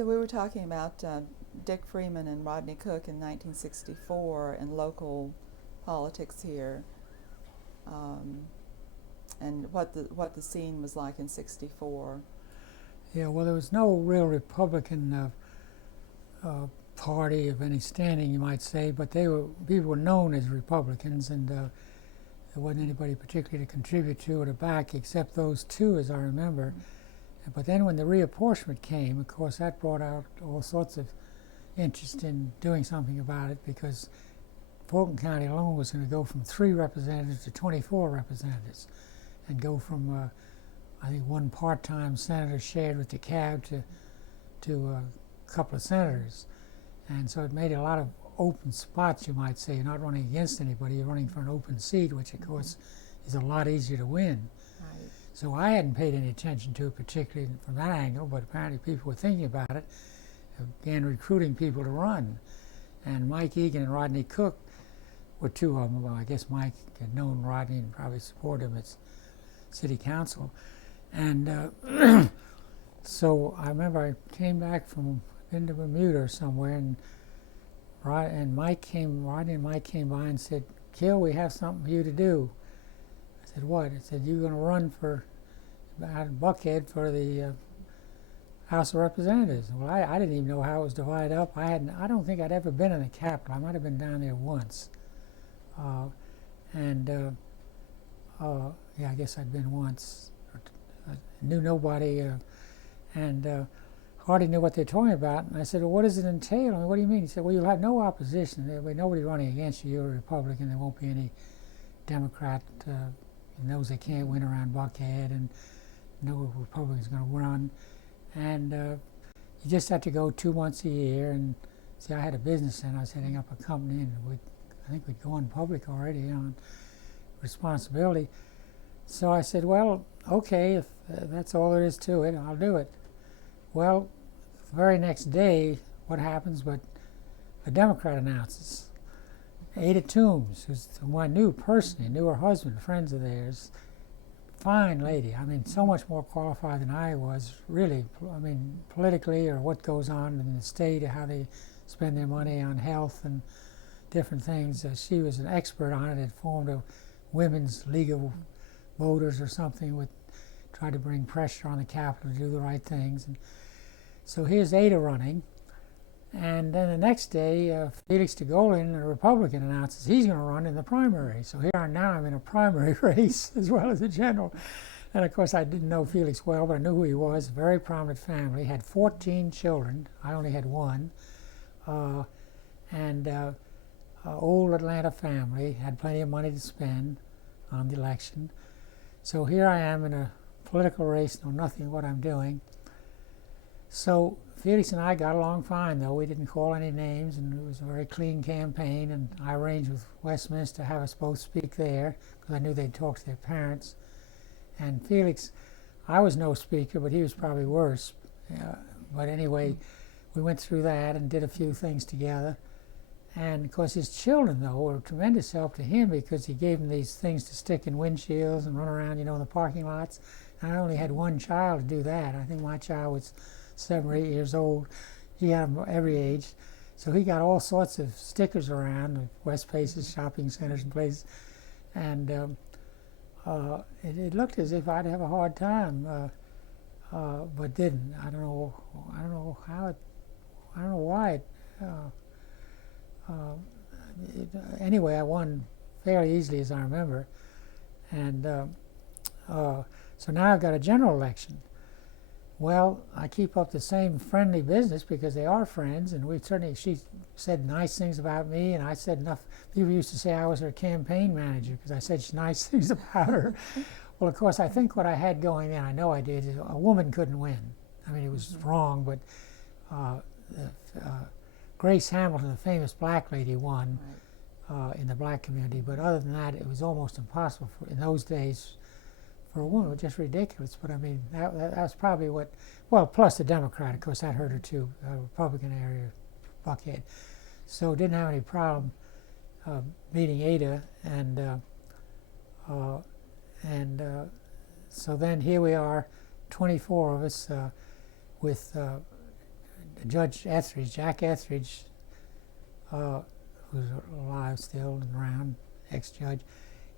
So we were talking about Dick Freeman and Rodney Cook in 1964 and local politics here, and what the scene was like in '64. Yeah, well, there was no real Republican party of any standing, you might say, but people were known as Republicans, and there wasn't anybody particularly to contribute to or to back except those two, as I remember. But then when the reapportionment came, of course, that brought out all sorts of interest in doing something about it, because Fulton County alone was going to go from 3 representatives to 24 representatives, and go from I think one part-time senator shared with DeKalb to a couple of senators. And so it made a lot of open spots, you might say. You're not running against anybody, you're running for an open seat, which of course is a lot easier to win. Right. So I hadn't paid any attention to it particularly from that angle, but apparently people were thinking about it, began recruiting people to run. And Mike Egan and Rodney Cook were two of them. Well, I guess Mike had known Rodney and probably supported him as city council. And so I remember I came back from into Bermuda or somewhere, and Rodney and Mike came by and said, "Kil, we have something for you to do." I said, "What?" He said, "You're going to run for out in Buckhead for the House of Representatives." Well, I didn't even know how it was divided up. I don't think I'd ever been in the Capitol. I might have been down there once, yeah, I guess I'd been once. I knew nobody, and hardly knew what they're talking about. And I said, "Well, what does it entail? I mean, what do you mean?" He said, "Well, you'll have no opposition. There'll be nobody running against you. You're a Republican. There won't be any Democrat. Knows they can't win around Buckhead, and no Republican's going to run. And you just have to go 2 months a year." And see, I had a business then. I was heading up a company, and I think we'd gone public already on responsibility. So I said, "Well, okay, if that's all there is to it, I'll do it." Well, the very next day, what happens but a Democrat announces. Ada Toombs, whom I knew personally, knew her husband, friends of theirs, fine lady. I mean, so much more qualified than I was, really. I mean, politically, or what goes on in the state, or how they spend their money on health and different things. She was an expert on it. Had formed a women's league of voters or something, tried to bring pressure on the Capitol to do the right things. And so here's Ada running. And then the next day, Felix Degolin, a Republican, announces he's going to run in the primary. So here now I'm in a primary race as well as a general. And of course I didn't know Felix well, but I knew who he was. Very prominent family. Had 14 children. I only had one. Old Atlanta family. Had plenty of money to spend on the election. So here I am in a political race, know nothing what I'm doing. So Felix and I got along fine, though. We didn't call any names, and it was a very clean campaign. And I arranged with Westminster to have us both speak there, because I knew they'd talk to their parents. And Felix, I was no speaker, but he was probably worse. But anyway, we went through that and did a few things together. And of course his children, though, were a tremendous help to him, because he gave them these things to stick in windshields and run around, in the parking lots. And I only had one child to do that. I think my child was 7 or 8 years old. He had them every age. So he got all sorts of stickers around, West Places, shopping centers and places. And it looked as if I'd have a hard time, but didn't. I don't know how I don't know why anyway, I won fairly easily, as I remember. And so now I've got a general election. Well, I keep up the same friendly business, because they are friends, and she said nice things about me, and I said enough. People used to say I was her campaign manager, because I said nice things about her. Well, of course, I think what I had going in, I know I did, is a woman couldn't win. I mean, it was wrong, but Grace Hamilton, the famous black lady, won in the black community. But other than that, it was almost impossible in those days for a woman. It was just ridiculous. But I mean, that was probably what, well, plus the Democrat, of course, that hurt her too, Republican area, Buckhead. So didn't have any problem beating Ada. So then here we are, 24 of us, with Judge Etheridge, Jack Etheridge, who's alive still and around, ex-judge,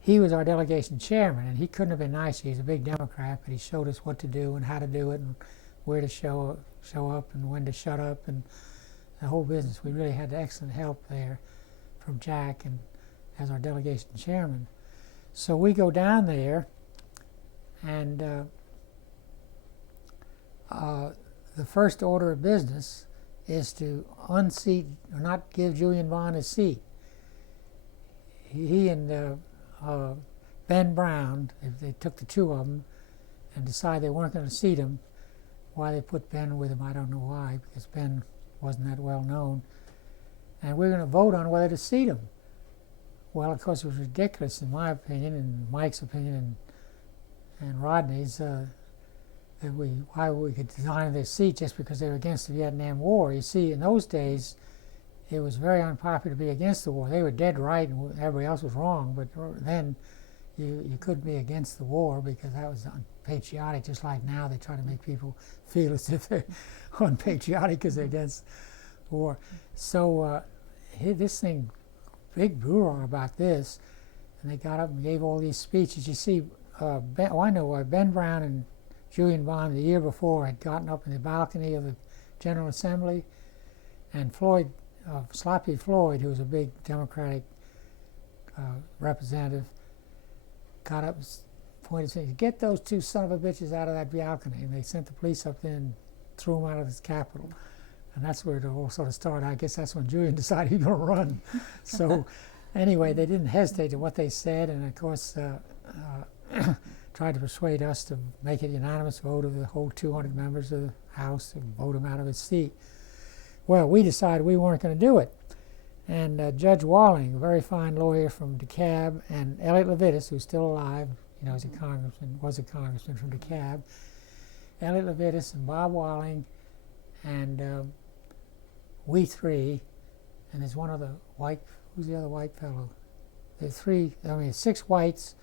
he was our delegation chairman, and he couldn't have been nicer. He's a big Democrat, but he showed us what to do and how to do it and where to show up and when to shut up and the whole business. We really had excellent help there from Jack and as our delegation chairman. So we go down there, and the first order of business is to unseat or not give Julian Bond a seat. He and Ben Brown, if they took the two of them and decided they weren't going to seat him. Why they put Ben with him, I don't know why, because Ben wasn't that well known. And we're going to vote on whether to seat him. Well, of course, it was ridiculous in my opinion, and Mike's opinion, and Rodney's, why we could design their seat just because they were against the Vietnam War. You see, in those days, it was very unpopular to be against the war. They were dead right and everybody else was wrong, but then you couldn't be against the war because that was unpatriotic, just like now they try to make people feel as if they're unpatriotic because they're against the war. So this thing, big hoorah about this, and they got up and gave all these speeches. You see, I know why Ben Brown and Julian Bond the year before had gotten up in the balcony of the General Assembly, and Sloppy Floyd, who was a big Democratic representative, got up and pointed saying, "Get those two son of a bitches out of that balcony." And they sent the police up there and threw them out of his Capitol. And that's where it all sort of started. I guess that's when Julian decided he was going to run. So anyway, they didn't hesitate to what they said, and of course tried to persuade us to make it a unanimous vote of the whole 200 members of the House to vote him out of his seat. Well, we decided we weren't going to do it. And Judge Walling, a very fine lawyer from DeKalb, and Elliot Levitas, who's still alive, you know, was a congressman from DeKalb, Elliot Levitas and Bob Walling, and we three, and there's one other white, who's the other white fellow? There's six whites,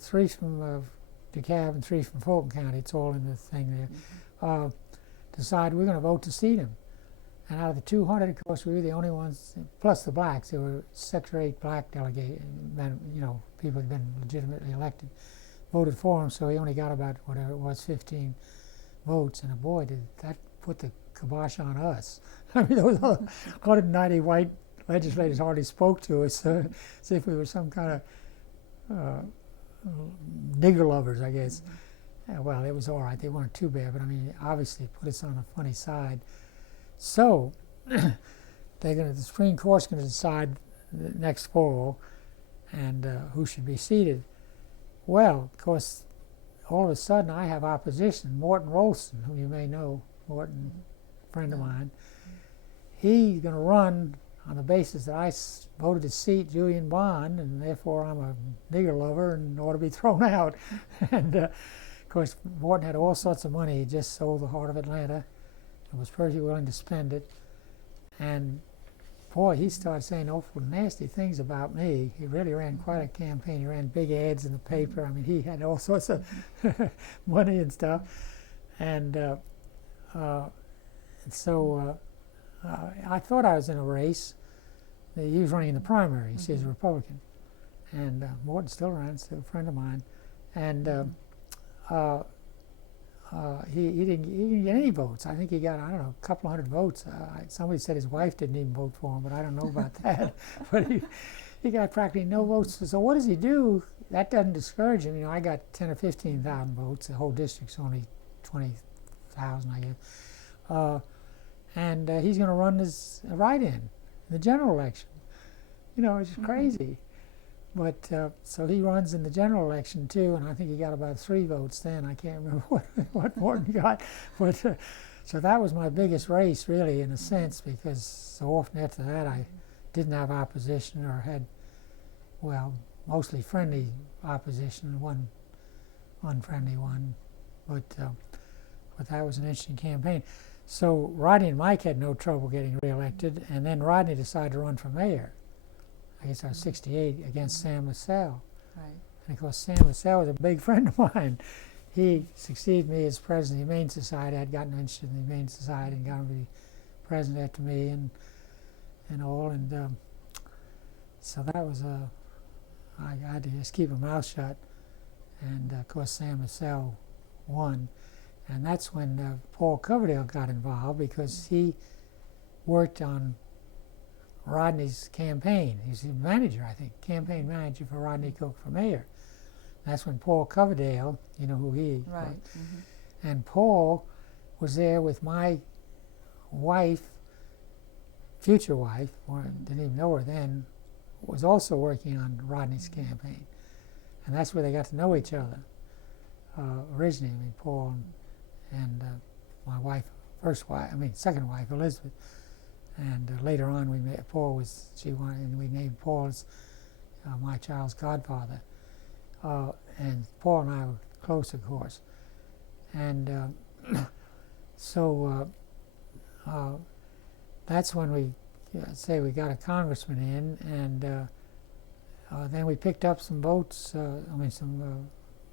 three from DeKalb and three from Fulton County, it's all in the thing there, decided we're going to vote to seat him. And out of the 200, of course, we were the only ones, plus the blacks. There were 6 or 8 black delegates, you know, people had been legitimately elected, voted for him, so he only got about, whatever it was, 15 votes. And boy, did that put the kibosh on us. I mean, those 190 white legislators hardly spoke to us, as if we were some kind of nigger lovers, I guess. Yeah, well, it was all right. They weren't too bad, but I mean, obviously put us on a funny side. So the Supreme Court's going to decide next fall and who should be seated. Well, of course, all of a sudden I have opposition. Morton Rolston, who you may know, Morton, a friend of mine, he's going to run on the basis that I voted to seat Julian Bond, and therefore I'm a nigger lover and ought to be thrown out. And of course, Morton had all sorts of money. He just sold the Heart of Atlanta and was pretty willing to spend it. And boy, he started saying awful nasty things about me. He really ran quite a campaign. He ran big ads in the paper. I mean, he had all sorts of money and stuff. And so I thought I was in a race. He was running in the primaries. He's a Republican. And Morton's still around, still a friend of mine. And he didn't get any votes. I think he got, I don't know, a couple hundred votes. Somebody said his wife didn't even vote for him, but I don't know about that. But he got practically no votes. So what does he do? That doesn't discourage him. You know, I got 10 or 15,000 votes. The whole district's only 20,000, I guess. And he's going to run as a write-in the general election. You know, it's crazy. But so he runs in the general election too, and I think he got about 3 votes then. I can't remember what Morton got. But so that was my biggest race, really, in a sense, because so often after that I didn't have opposition or had, well, mostly friendly opposition, one unfriendly one. But that was an interesting campaign. So Rodney and Mike had no trouble getting reelected, and then Rodney decided to run for mayor. I guess I was 68 against Sam LaSalle. Right. And of course Sam LaSalle was a big friend of mine. he succeeded me as president of the Humane Society. I'd gotten interested in the Humane Society and got him to be president after me and all. And so that was I had to just keep my mouth shut. And of course, Sam Massell won. And that's when Paul Coverdale got involved, because he worked on Rodney's campaign. He's the manager, I think, campaign manager for Rodney Cook for mayor. That's when Paul Coverdale, you know who he Right. was. And Paul was there with my wife, future wife, or didn't even know her then, was also working on Rodney's campaign. And that's where they got to know each other originally. I mean, Paul and my wife, second wife, Elizabeth. And later on, we met. And we named Paul as my child's godfather. And Paul and I were close, of course. And so that's when we got a congressman in, and then we picked up some votes, some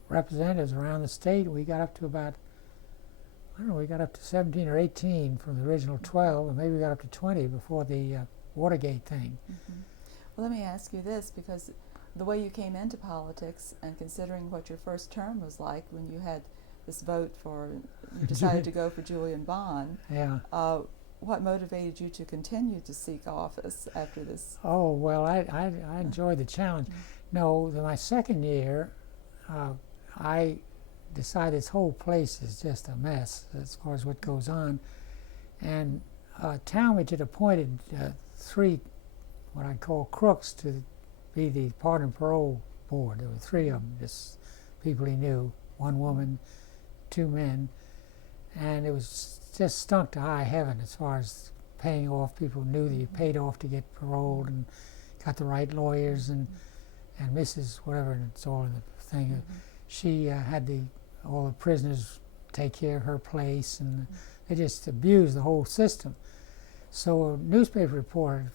representatives around the state. We got up to about, we got up to 17 or 18 from the original 12, and maybe we got up to 20 before the Watergate thing. Well, let me ask you this, because the way you came into politics, and considering what your first term was like when you had this vote you decided to go for Julian Bond. Yeah. What motivated you to continue to seek office after this? Oh, well, I enjoyed the challenge. No, my second year, I decided this whole place is just a mess as far as what goes on. And Talmadge had appointed 3, what I'd call crooks, to be the pardon and parole board. There were 3 of them, just people he knew, 1 woman, 2 men. And it was just stunk to high heaven as far as paying off. People knew that you paid off to get paroled and got the right lawyers, and Mrs. whatever, and it's all in the thing. She had all the prisoners take care of her place, and they just abused the whole system. So a newspaper reporter,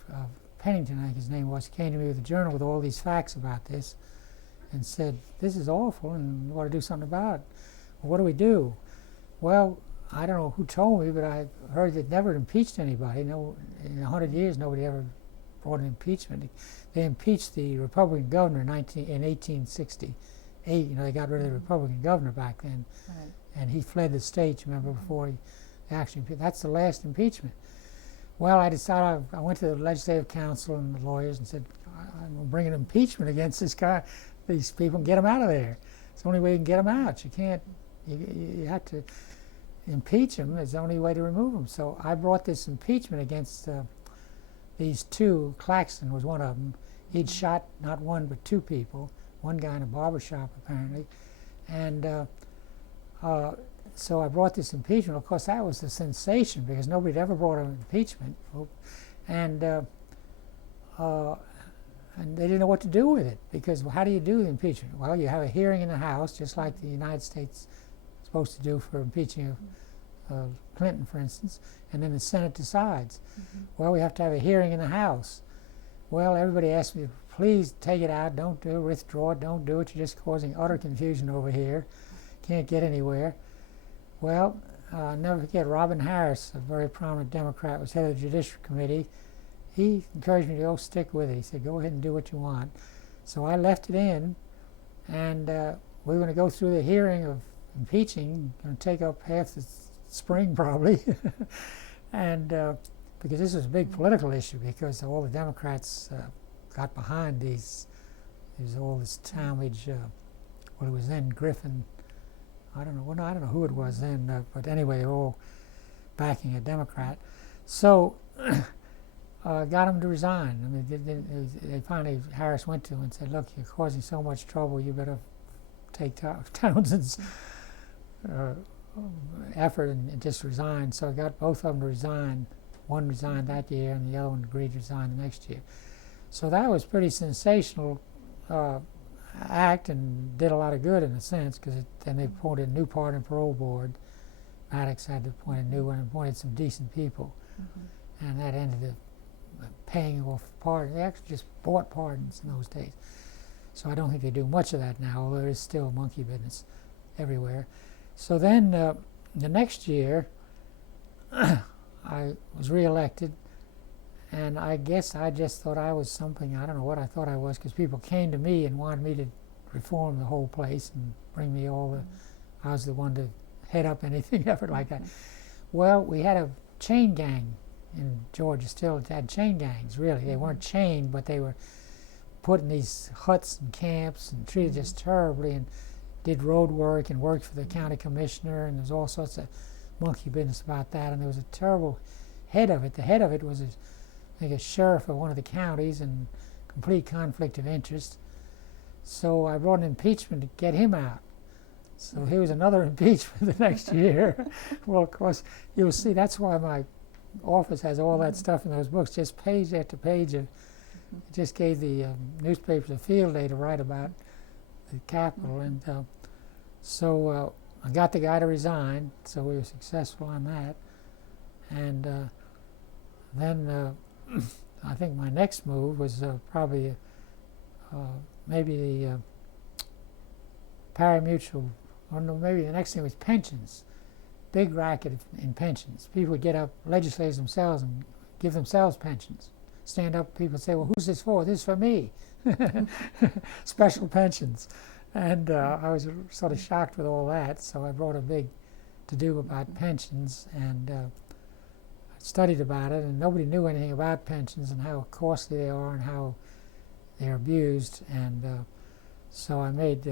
Pennington, I think his name was, came to me with a journal with all these facts about this and said, "This is awful, and we ought to do something about it." Well, what do we do? Well, I don't know who told me, but I heard that never impeached anybody. No, in 100 years, nobody ever brought an impeachment. They impeached the Republican governor in 1868. They got rid of the Republican governor back then, Right. and he fled the state. Remember, before he actually impeached. That's the last impeachment. Well, I decided. I went to the legislative council and the lawyers and said, "I'm going to bring an impeachment against this guy, these people, and get them out of there. It's the only way you can get them out. You can't. You have to." Impeach him is the only way to remove him. So I brought this impeachment against these 2. Claxton was one of them. He'd shot not 1 but 2 people, 1 guy in a barber shop apparently. And so I brought this impeachment. Of course, that was a sensation because nobody had ever brought an impeachment. And they didn't know what to do with it, because how do you do the impeachment? Well, you have a hearing in the House, just like the United States supposed to do for impeaching of Clinton, for instance, and then the Senate decides. Well, we have to have a hearing in the House. Well, everybody asked me, "Please take it out, don't do it, withdraw it, don't do it, you're just causing utter confusion over here, can't get anywhere." Well, I'll never forget Robin Harris, a very prominent Democrat, was head of the Judiciary Committee. He encouraged me to go stick with it. He said, "Go ahead and do what you want." So I left it in, and we were going to go through the hearing of impeaching, going to take up half the spring probably, and because this was a big political issue, because all the Democrats got behind all this Talmadge, well, it was then Griffin, I don't know who it was then, but anyway, they were all backing a Democrat. So got him to resign. I mean, they finally, Harris went to him and said, "Look, you're causing so much trouble, you better take Townsend's effort and just resign." So I got both of them to resign. One resigned that year, and the other one agreed to resign the next year. So that was pretty sensational act, and did a lot of good in a sense, because then they appointed a new pardon and parole board. Maddox had to appoint a new one, and appointed some decent people, and that ended up paying off pardons. They actually just bought pardons in those days. So I don't think they do much of that now, although there is still monkey business everywhere. So then the next year, I was reelected, and I guess I just thought I was something. I don't know what I thought I was, because people came to me and wanted me to reform the whole place and bring me all the. I was the one to head up anything effort like that. Well, we had a chain gang in Georgia. Still had chain gangs. Really, they weren't chained, but they were put in these huts and camps and treated just terribly, and did road work and worked for the county commissioner, and there was all sorts of monkey business about that. And there was a terrible head of it. The head of it was, I think, a sheriff of one of the counties, and complete conflict of interest. So I brought an impeachment to get him out. So he was another impeachment the next year. Well, of course, you'll see that's why my office has all that stuff in those books, just page after page. It just gave the newspapers a field day to write about the Capitol. And so I got the guy to resign, so we were successful on that. And then I think my next move was probably maybe the pari-mutuel, or no, maybe the next thing was pensions. Big racket in pensions. People would get up, legislators themselves, and give themselves pensions. Stand up, people would say, well, who's this for? This is for me. Special pensions. And I was sort of shocked with all that, so I brought a big to-do about pensions, and I studied about it, and nobody knew anything about pensions and how costly they are and how they're abused. And so I made,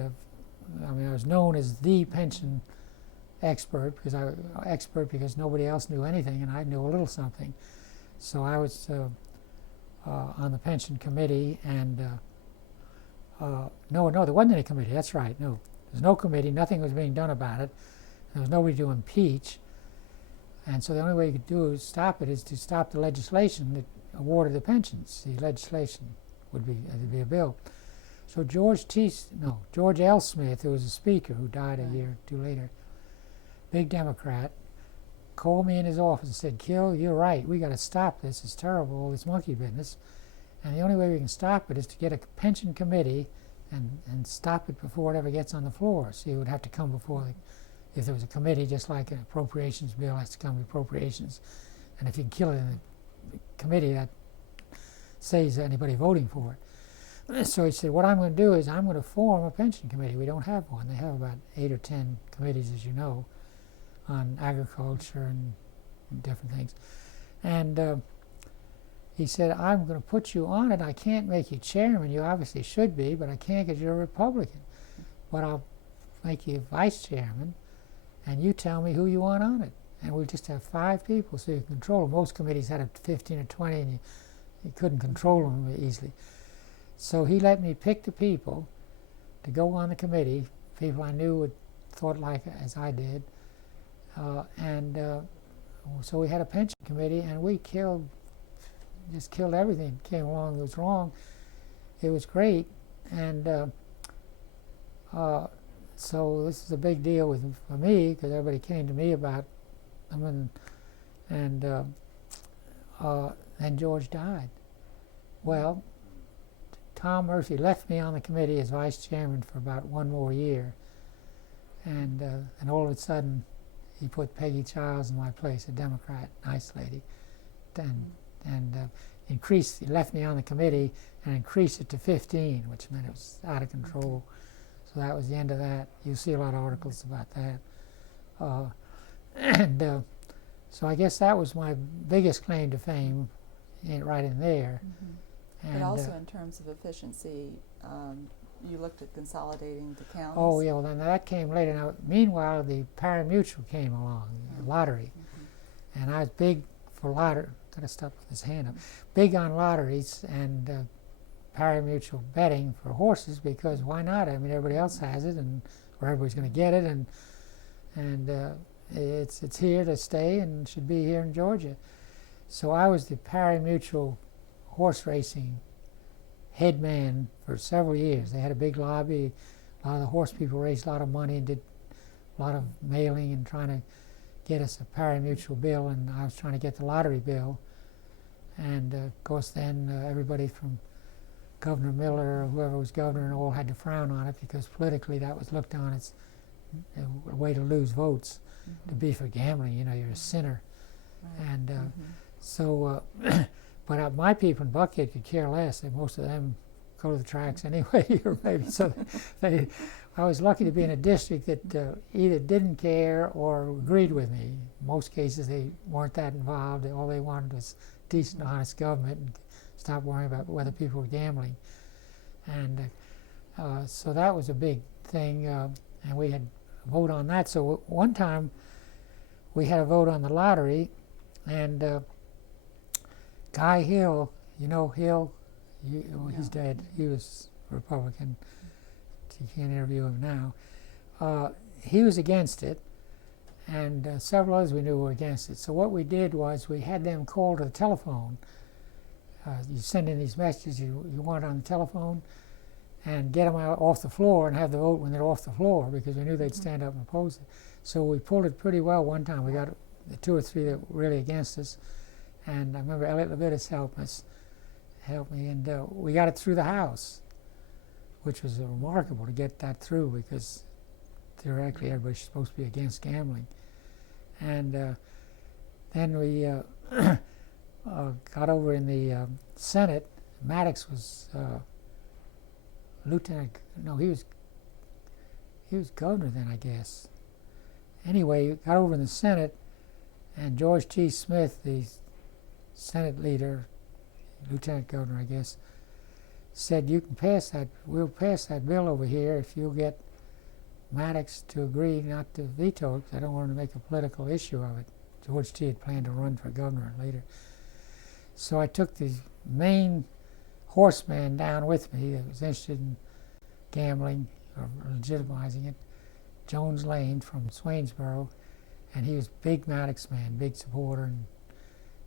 I was known as the pension expert because nobody else knew anything, and I knew a little something. So I was on the pension committee, and no, there wasn't any committee. That's right. No, there's no committee. Nothing was being done about it. There was nobody to impeach, and so the only way you could do is stop it is to stop the legislation that awarded the pensions. The legislation would be a bill. So George L. Smith, who was a speaker who died a year or two later, big Democrat, called me in his office and said, Kil, you're right, we got to stop this. It's terrible, all this monkey business. And the only way we can stop it is to get a pension committee and stop it before it ever gets on the floor. So you would have to come before, if there was a committee, just like an appropriations bill has to come to appropriations. And if you can kill it in the committee, that saves anybody voting for it. So he said, what I'm going to do is I'm going to form a pension committee. We don't have one. They have about 8 or 10 committees, as you know, on agriculture and different things. And he said, I'm going to put you on it. I can't make you chairman. You obviously should be, but I can't because you're a Republican. But I'll make you vice chairman, and you tell me who you want on it. And we'll just have 5 people so you can control them. Most committees had 15 or 20, and you couldn't control them easily. So he let me pick the people to go on the committee, people I knew thought like as I did. So we had a pension committee, and we just killed everything that came along that was wrong. It was great. And so this is a big deal for me, because everybody came to me about them. And then George died. Well, Tom Murphy left me on the committee as vice chairman for about 1 more year, and all of a sudden he put Peggy Childs in my place, a Democrat, nice lady, and he left me on the committee and increased it to 15, which meant it was out of control. So that was the end of that. You'll see a lot of articles about that. So I guess that was my biggest claim to fame, right in there. But also in terms of efficiency, you looked at consolidating the counties. Oh, yeah, well, then that came later. Now, meanwhile, the pari-mutuel came along, the lottery. And I was big for lottery. Got to stop with his hand up. Big on lotteries and pari-mutuel betting for horses, because why not? I mean, everybody else has it, or everybody's going to get it, and it's here to stay and should be here in Georgia. So I was the pari-mutuel horse racing head man for several years. They had a big lobby. A lot of the horse people raised a lot of money and did a lot of mailing and trying to get us a pari-mutuel bill, and I was trying to get the lottery bill. And of course then everybody from Governor Miller or whoever was governor and all had to frown on it, because politically that was looked on as a way to lose votes, Mm-hmm. to be for gambling. You know, you're a sinner. Right. And Mm-hmm. so, but my people in Buckhead could care less. And most of them go to the tracks anyway, or maybe so. I was lucky to be in a district that either didn't care or agreed with me. In most cases, they weren't that involved. All they wanted was decent, honest government and stop worrying about whether people were gambling. And so that was a big thing, and we had a vote on that. So one time we had a vote on the lottery, and Guy Hill, you know Hill, he's dead. He was Republican. You can't interview him now. He was against it, and several others we knew were against it. So what we did was we had them call to the telephone. You send in these messages you want on the telephone, and get them out off the floor and have the vote when they're off the floor, because we knew they'd stand up and oppose it. So we pulled it pretty well one time. We got the 2 or 3 that were really against us, and I remember Elliot Levitas helped me, and we got it through the House, which was remarkable to get that through, because theoretically everybody's supposed to be against gambling. And then we got over in the Senate. Maddox was lieutenant. No, he was governor then, I guess. Anyway, got over in the Senate, and George T. Smith, the Senate leader, lieutenant governor, I guess, said, "You can pass that. We'll pass that bill over here if you'll get Maddox to agree not to veto it, because I don't want to make a political issue of it." George T. had planned to run for governor later. So I took the main horseman down with me that was interested in gambling or legitimizing it, Jones Lane from Swainsboro, and he was a big Maddox man, big supporter,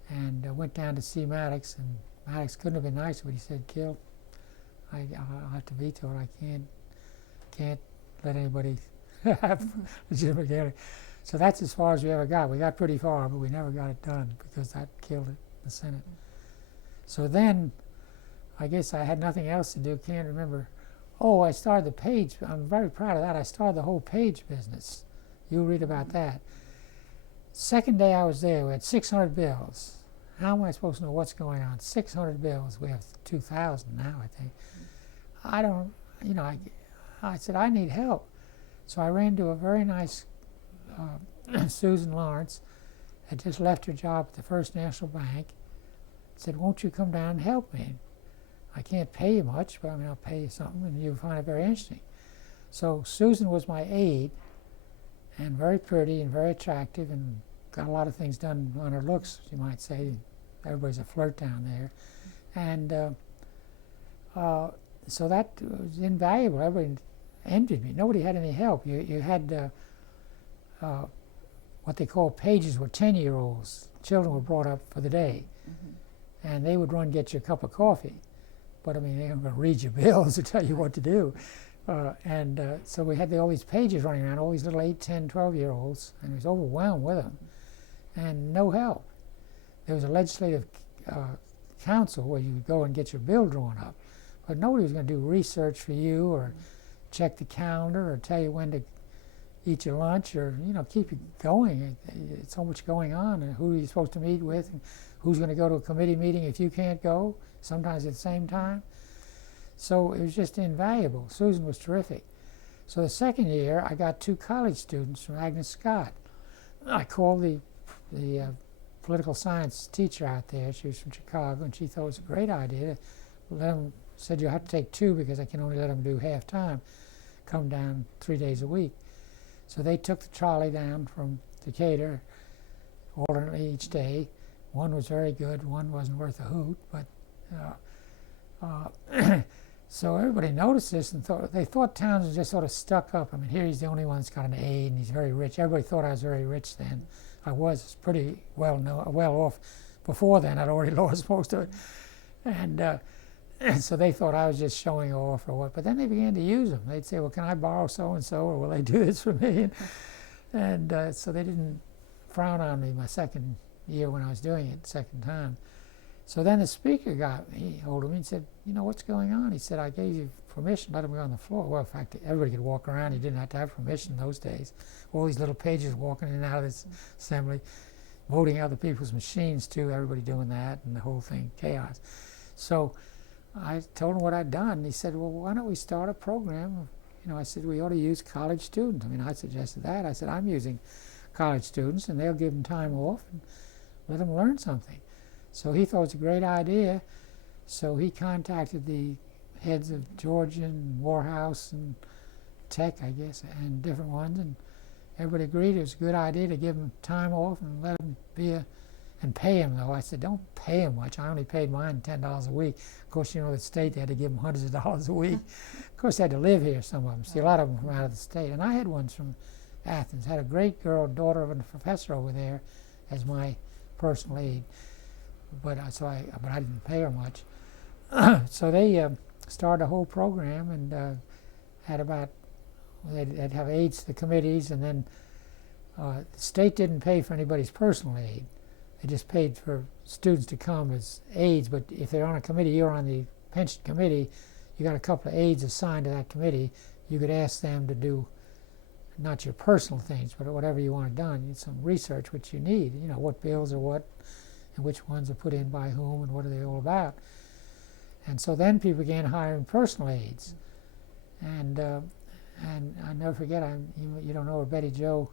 and went down to see Maddox, and Maddox couldn't have been nicer, but he said, "Kil, I'll have to veto it. I can't let anybody have legitimate gambling." So that's as far as we ever got. We got pretty far, but we never got it done, because that killed it in the Senate. So then, I guess I had nothing else to do, can't remember. Oh, I started the page. I'm very proud of that. I started the whole page business. You'll read about that. Second day I was there, we had 600 bills. How am I supposed to know what's going on? 600 bills. We have 2,000 now, I think. I don't, I said, I need help. So I ran to a very nice Susan Lawrence, had just left her job at the First National Bank, said, "Won't you come down and help me? I can't pay you much, but I'll pay you something, and you'll find it very interesting." So Susan was my aide, and very pretty and very attractive, and got a lot of things done on her looks, you might say. Everybody's a flirt down there. And so that was invaluable. Everybody envied me. Nobody had any help. You had what they call pages were 10-year-olds. Children were brought up for the day. Mm-hmm. And they would run get you a cup of coffee. But I mean, they weren't going to read your bills or tell you what to do. So we had all these pages running around, all these little 8, 10, 12-year-olds, and I was overwhelmed with them. And no help. There was a legislative council where you would go and get your bill drawn up. But nobody was going to do research for you, or check the calendar, or tell you when to eat your lunch, or keep you going. It's so much going on, and who are you supposed to meet with, and who's going to go to a committee meeting if you can't go, sometimes at the same time. So it was just invaluable. Susan was terrific. So the second year, I got 2 college students from Agnes Scott. I called the political science teacher out there. She was from Chicago, and she thought it was a great idea to let them, said you have to take 2 because I can only let them do half time, come down 3 days a week. So they took the trolley down from Decatur alternately each day. One was very good, one wasn't worth a hoot, but so everybody noticed this and they thought Townsend just sort of stuck up. I mean, here he's the only one that's got an aide and he's very rich. Everybody thought I was very rich then. I was pretty well off. Before then, I'd already lost most of it. And so they thought I was just showing off or what. But then they began to use them. They'd say, "Well, can I borrow so-and-so, or will they do this for me?" And so they didn't frown on me my second year when I was doing it, second time. So then the speaker he hold of me and said, you know, what's going on? He said, I gave you permission, let him go on the floor. Well, in fact, everybody could walk around. You didn't have to have permission in those days. All these little pages walking in and out of this assembly, voting other people's machines too, everybody doing that, and the whole thing, chaos. So I told him what I'd done, and he said, well, why don't we start a program? You know, I said, we ought to use college students. I mean, I suggested that. I said, I'm using college students, and they'll give them time off and let them learn something. So he thought it was a great idea. So he contacted the heads of Georgian, Morehouse, and Tech, I guess, and different ones, and everybody agreed it was a good idea to give them time off and let them and pay them, though. I said, don't pay them much. I only paid mine $10 a week. Of course, you know, the state, they had to give them hundreds of dollars a week. Of course, they had to live here, some of them. See, a lot of them from out of the state. And I had ones from Athens. Had a great girl, daughter of a professor over there as my personal aide. But I didn't pay her much. So they started a whole program and had about, they'd have aides to the committees, and then the state didn't pay for anybody's personal aid. They just paid for students to come as aides, but if they're on a committee, you're on the pension committee, you got a couple of aides assigned to that committee, you could ask them to do not your personal things, but whatever you want done. You need some research, which you need, you know, what bills are what, and which ones are put in by whom, and what are they all about. And so then people began hiring personal aides. And I'll never forget, you don't know her, Betty Jo,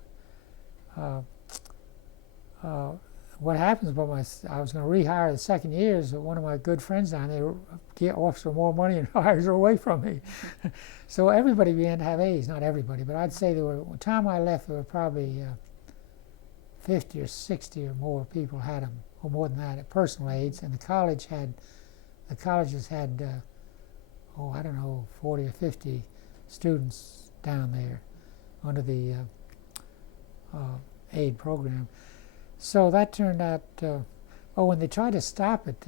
what happens, but I was going to rehire the second year, so one of my good friends down there offers her more money and hires her away from me. So everybody began to have aides, not everybody, but I'd say the time I left, there were probably 50 or 60 or more people had them, or more than that, personal aides, and the colleges had, I don't know, 40 or 50 students down there under the aid program. So that turned out, when they tried to stop it,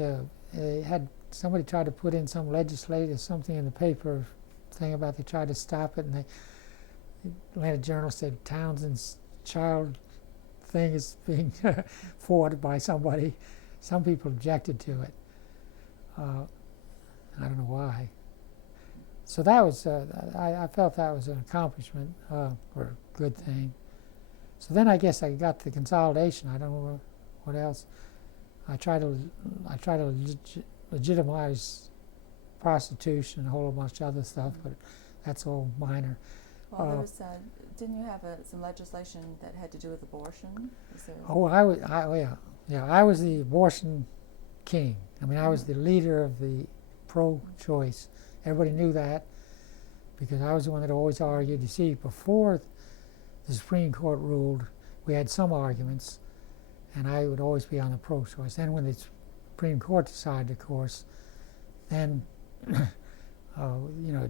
they had somebody tried to put in some legislator, something in the paper thing about they tried to stop it, and the Atlanta Journal said Townsend's child thing is being fought by somebody. Some people objected to it. I don't know why. So that was, I felt that was an accomplishment, or a good thing. So then I guess I got the consolidation. I don't know what else. I try to legitimize prostitution and a whole bunch of other stuff, but that's all minor. Well, there was, didn't you have some legislation that had to do with abortion? I was the abortion king. I mean, I was the leader of the pro-choice. Everybody knew that because I was the one that always argued. You see, before the Supreme Court ruled, we had some arguments, and I would always be on the pro-choice. Then when the Supreme Court decided, of course, then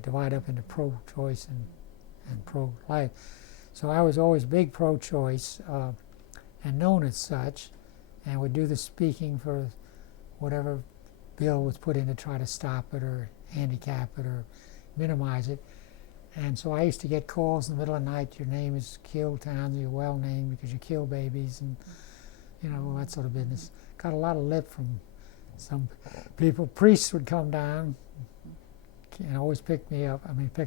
divide up into pro-choice and pro-life. So I was always big pro-choice and known as such, and would do the speaking for whatever bill was put in to try to stop it or handicap it or minimize it. And so I used to get calls in the middle of the night, your name is Kil Townsend, you're well named because you kill babies, and all that sort of business. Got a lot of lip from some people. Priests would come down and always pick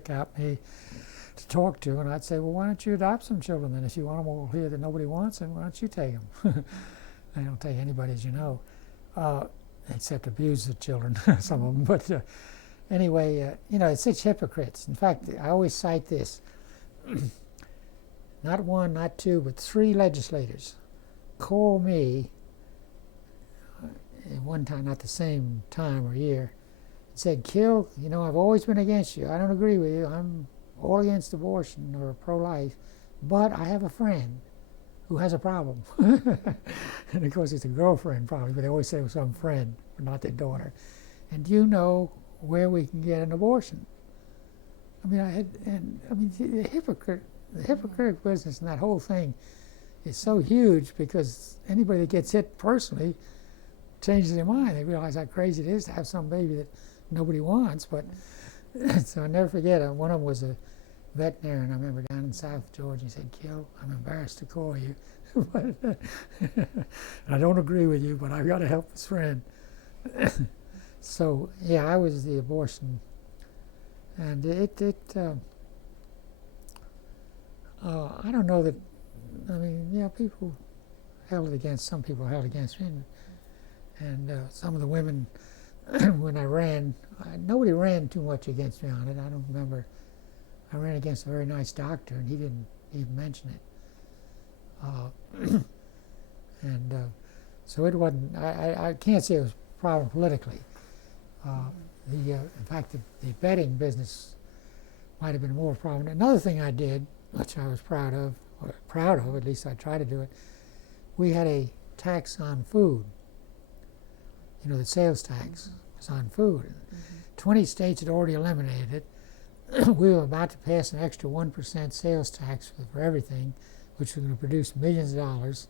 out me to talk to, and I'd say, well, why don't you adopt some children then? If you want them all here that nobody wants, then why don't you take them? I don't take anybody, as you know, except abusive children, some of them. But anyway, it's such hypocrites. In fact, I always cite this. Not one, not two, but 3 legislators call me at one time, not the same time or year, and said, Kil, I've always been against you. I don't agree with you. I'm all against abortion or pro-life, but I have a friend who has a problem. And of course it's a girlfriend probably, but they always say it was some friend, but not their daughter. And do you know where we can get an abortion? The hypocritical business and that whole thing is so huge because anybody that gets hit personally changes their mind. They realize how crazy it is to have some baby that nobody wants. But so I never forget, one of them was a veterinarian, I remember, down in South Georgia. He said, Kil, I'm embarrassed to call you. I don't agree with you, but I've got to help his friend. So yeah, I was the abortion, and I don't know that. I mean, yeah, people held it against some people held against me, and some of the women when I ran, nobody ran too much against me on it. I don't remember. I ran against a very nice doctor, and he didn't even mention it. And so it wasn't. I can't say it was a problem politically. In fact, the betting business might have been more of a problem. Another thing I did, which I was proud of, at least I tried to do it, we had a tax on food. You know, the sales tax was on food. 20 states had already eliminated it. We were about to pass an extra 1% sales tax for everything, which was going to produce millions of dollars.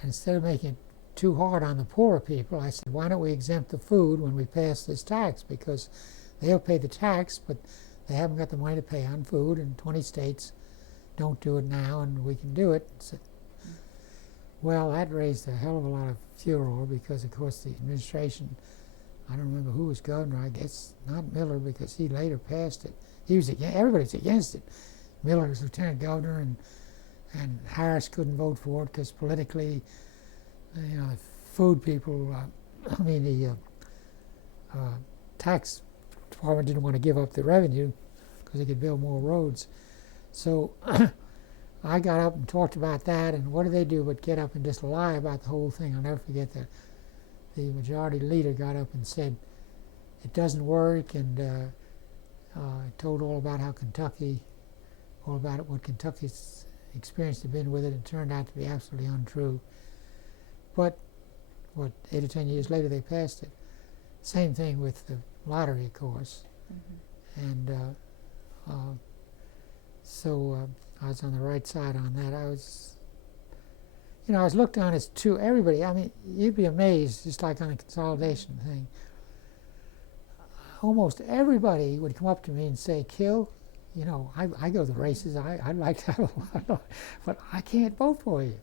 And instead of making it too hard on the poorer people, I said, why don't we exempt the food when we pass this tax? Because they'll pay the tax, but they haven't got the money to pay on food, and 20 states don't do it now, and we can do it. So, well, that raised a hell of a lot of furor because, of course, the administration, I don't remember who was governor, I guess not Miller, because he later passed it. He was against, everybody's against it. Miller was lieutenant governor, and Harris couldn't vote for it because politically, you know, the food people, the tax department didn't want to give up the revenue because they could build more roads. So I got up and talked about that, and what do they do but get up and just lie about the whole thing? I'll never forget that the majority leader got up and said it doesn't work, and told all about how Kentucky, all about what Kentucky's experience had been with it. It turned out to be absolutely untrue. But, 8 or 10 years later they passed it. Same thing with the lottery, of course. And so I was on the right side on that. I was looked on as everybody, I mean, you'd be amazed, just like on the consolidation thing. Almost everybody would come up to me and say, Kil, you know, I go to the races, I'd like to have a lot, but I can't vote for you.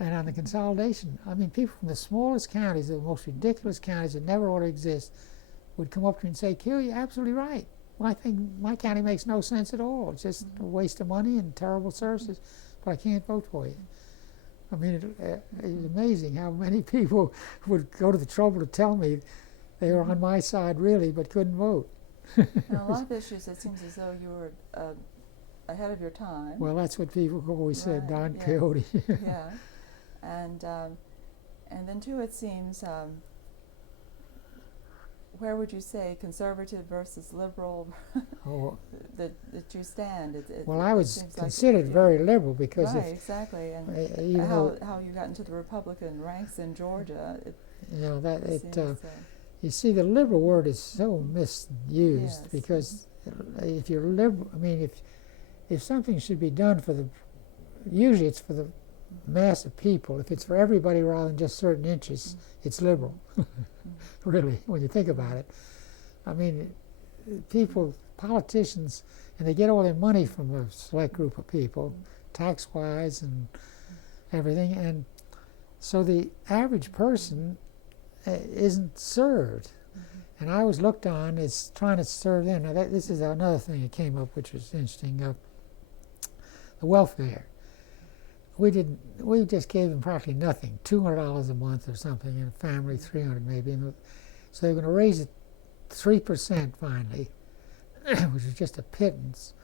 And on the consolidation, I mean, people from the smallest counties, the most ridiculous counties that never ought to exist, would come up to me and say, Kil, you're absolutely right. Well, I think my county makes no sense at all. It's just a waste of money and terrible services, but I can't vote for you. I mean, it's amazing how many people would go to the trouble to tell me they were on my side, really, but couldn't vote. And a lot of issues, it seems as though you were ahead of your time. Well, that's what people always said, Don yeah. Quixote. Yeah. And then, too, it seems, where would you say conservative versus liberal that you stand? Well, I was considered very liberal because right, exactly, and how you got into the Republican ranks in Georgia. You see, the liberal word is so misused because if you're liberal, I mean, if something should be done usually it's for the mass of people. If it's for everybody rather than just certain interests, it's liberal. Really, when you think about it. I mean, politicians, and they get all their money from a select group of people, tax-wise and everything, and so the average person isn't served. And I was looked on as trying to serve them. Now, this is another thing that came up, which was interesting. The welfare. We just gave them practically nothing, $200 a month or something, and a family $300 maybe. And so they're going to raise it 3% finally, which was just a pittance.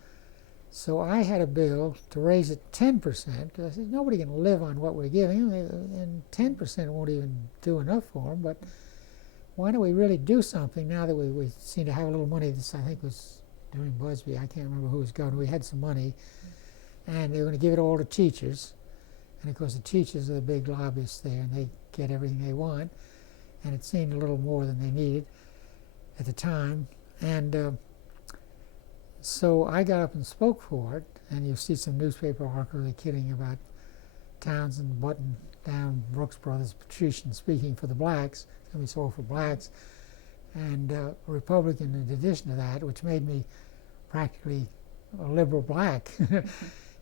So I had a bill to raise it 10%. I said, nobody can live on what we're giving, and 10% won't even do enough for them. But why don't we really do something now that we seem to have a little money? This, I think, was during Busby. I can't remember who was governor. We had some money, and they were going to give it all to teachers. And, of course, the teachers are the big lobbyists there, and they get everything they want. And it seemed a little more than they needed at the time. And so I got up and spoke for it. And you'll see some newspaper articles kidding about Townsend buttoned down Brooks Brothers patrician speaking for the blacks. And we saw for blacks. And a Republican in addition to that, which made me practically a liberal black.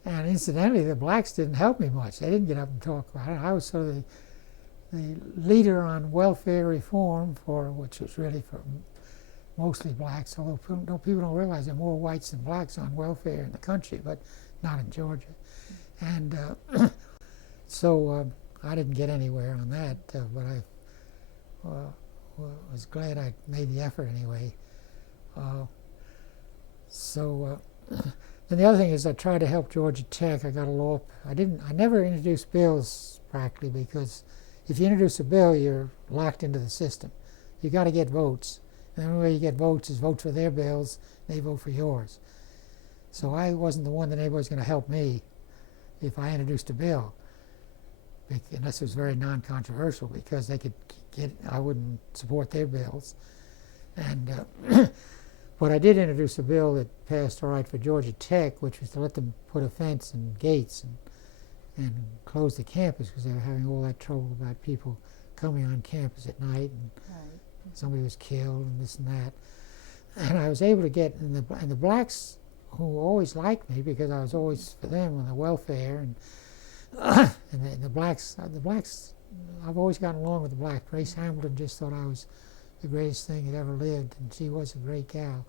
And incidentally, the blacks didn't help me much. They didn't get up and talk about it. I was sort of the leader on welfare reform, which was really for mostly blacks, although people don't realize there are more whites than blacks on welfare in the country, but not in Georgia. And so I didn't get anywhere on that, but I was glad I made the effort anyway. And the other thing is I tried to help Georgia Tech. I got a law. I never introduced bills practically, because if you introduce a bill, you're locked into the system. You got to get votes. And the only way you get votes is vote for their bills, they vote for yours. So I wasn't the one that anybody was going to help me if I introduced a bill, unless it was very non-controversial, because they could I wouldn't support their bills. And but I did introduce a bill that passed all right for Georgia Tech, which was to let them put a fence and gates and close the campus, because they were having all that trouble about people coming on campus at night, and somebody was killed and this and that. And I was able to get, and the blacks, who always liked me because I was always for them on the welfare, and the blacks, I've always gotten along with the blacks. Grace Hamilton just thought I was the greatest thing that ever lived, and she was a great gal.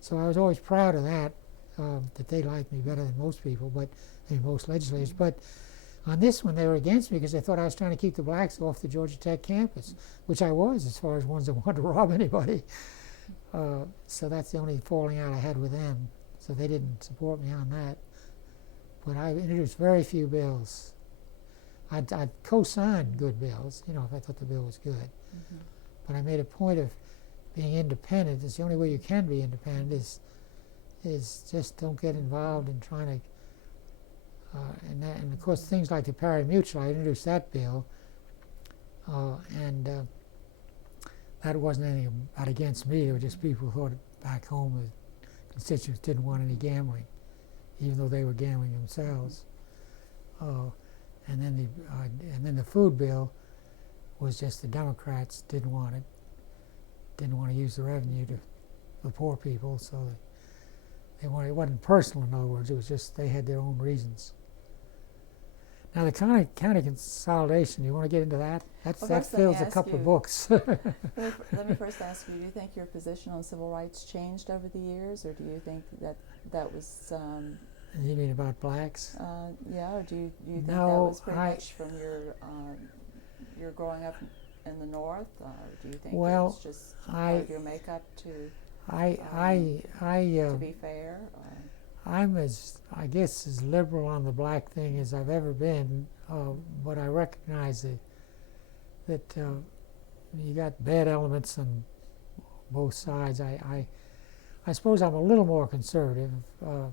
So I was always proud of that, that they liked me better than most people, most legislators. But on this one, they were against me because they thought I was trying to keep the blacks off the Georgia Tech campus, which I was, as far as ones that wanted to rob anybody. So that's the only falling out I had with them. So they didn't support me on that. But I introduced very few bills. I'd co-sign good bills, if I thought the bill was good. Mm-hmm. But I made a point of being independent. It's the only way you can be independent is just don't get involved in trying to. And of course, things like the pari-mutuel, I introduced that bill, and that wasn't anything against me. It was just people who thought back home the constituents didn't want any gambling, even though they were gambling themselves. And then the food bill was just the Democrats didn't want to use the revenue to the poor people, so it wasn't personal, in other words. It was just they had their own reasons. Now the county consolidation, you want to get into that? That fills a couple of books. Let me first ask you, do you think your position on civil rights changed over the years, or do you think that was... you mean about blacks? Yeah, or do you think that was pretty much from your growing up in the North? Do you think it was just part of your makeup to be fair? I'm I guess as liberal on the black thing as I've ever been, but I recognize that you got bad elements on both sides. I suppose I'm a little more conservative on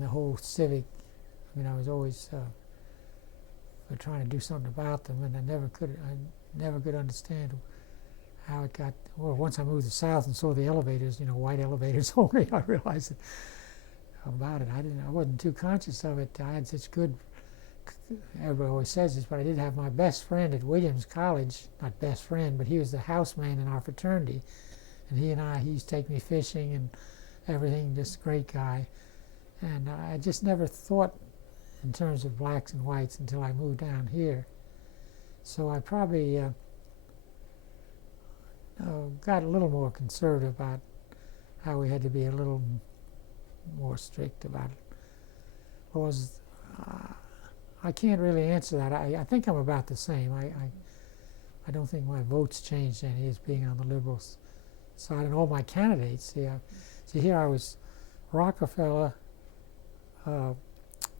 the whole civic. I mean, I was always for trying to do something about them, and I never could understand how it got. Well, once I moved to the South and saw the elevators, white elevators only, I realized about it. I wasn't too conscious of it. I had such good. Everybody always says this, but I did have my best friend at Williams College. Not best friend, but he was the houseman in our fraternity, and he used to take me fishing and everything. Just a great guy. And I just never thought in terms of blacks and whites until I moved down here. So I probably got a little more conservative about how we had to be a little more strict about it. I can't really answer that. I think I'm about the same. I don't think my votes changed any as being on the liberal side. And all my candidates, see here I was Rockefeller,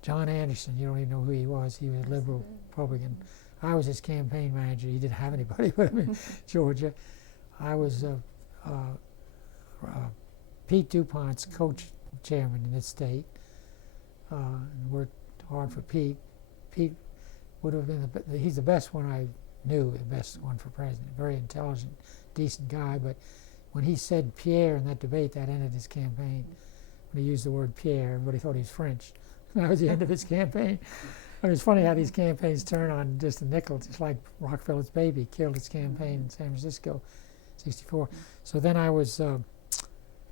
John Anderson, you don't even know who he was. He was a liberal Republican. I was his campaign manager. He didn't have anybody but him in Georgia. I was Pete DuPont's co-chairman in this state, and worked hard for Pete. Pete would have been he's the best one I knew, the best one for president. Very intelligent, decent guy, but when he said Pierre in that debate, that ended his campaign. When he used the word Pierre, everybody thought he was French. That was the end of his campaign. I mean, it's funny how these campaigns turn on just a nickel, just like Rockefeller's baby killed his campaign in San Francisco, '64. So then I was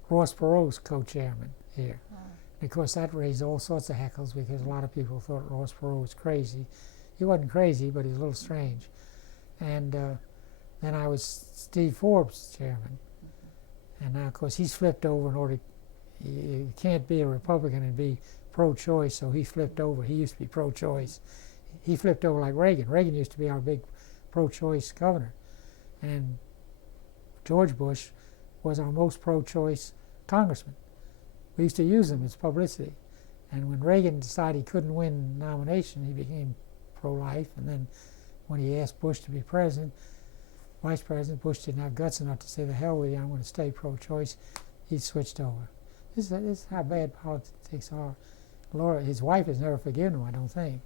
Ross Perot's co-chairman here. And of course, that raised all sorts of heckles because a lot of people thought Ross Perot was crazy. He wasn't crazy, but he was a little strange. And then I was Steve Forbes' chairman. And now, of course, he's flipped over in order. You can't be a Republican and be pro-choice, so he flipped over. He used to be pro-choice. He flipped over like Reagan. Reagan used to be our big pro-choice governor. And George Bush was our most pro-choice congressman. We used to use him as publicity. And when Reagan decided he couldn't win the nomination, he became pro-life. And then when he asked Bush to be president, vice president, Bush didn't have guts enough to say, the hell with you, I'm going to stay pro-choice. He switched over. This is how bad politics are. Laura, his wife has never forgiven him, I don't think.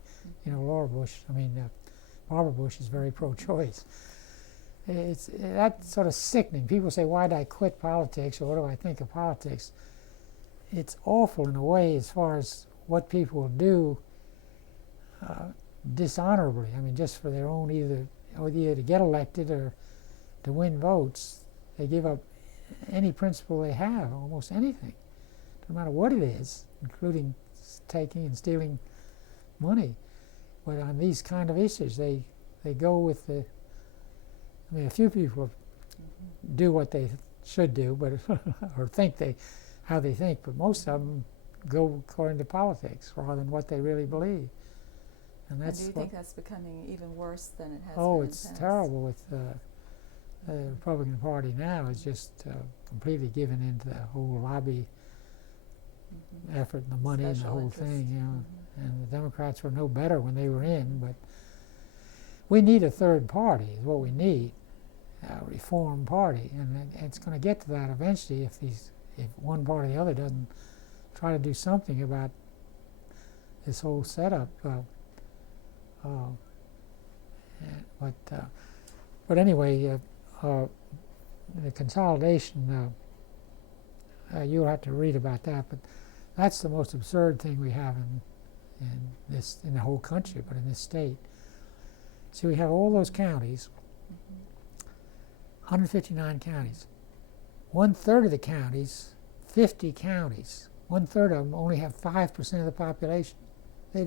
You know, Barbara Bush is very pro-choice. That's sort of sickening. People say, why did I quit politics, or what do I think of politics? It's awful in a way as far as what people will do dishonorably. I mean, just for their own either to get elected or to win votes. They give up any principle they have, almost anything, no matter what it is, including taking and stealing money. But on these kind of issues, they go with the. I mean, a few people do what they should do, but or think how they think, but most of them go according to politics rather than what they really believe. And that's. And do you think that's becoming even worse than it has been? Oh, it's terrible with the Republican Party now. Is just completely given into the whole lobby effort and the money and the whole thing, you know. And the Democrats were no better when they were in, but we need a third party is what we need, a reform party, and it's going to get to that eventually if one party or the other doesn't try to do something about this whole setup. But anyway, the consolidation, you'll have to read about that, but that's the most absurd thing we have in the whole country, but in this state. So we have all those counties, 159 counties. 1/3 of the counties, 50 counties, 1/3 of them only have 5% of the population. They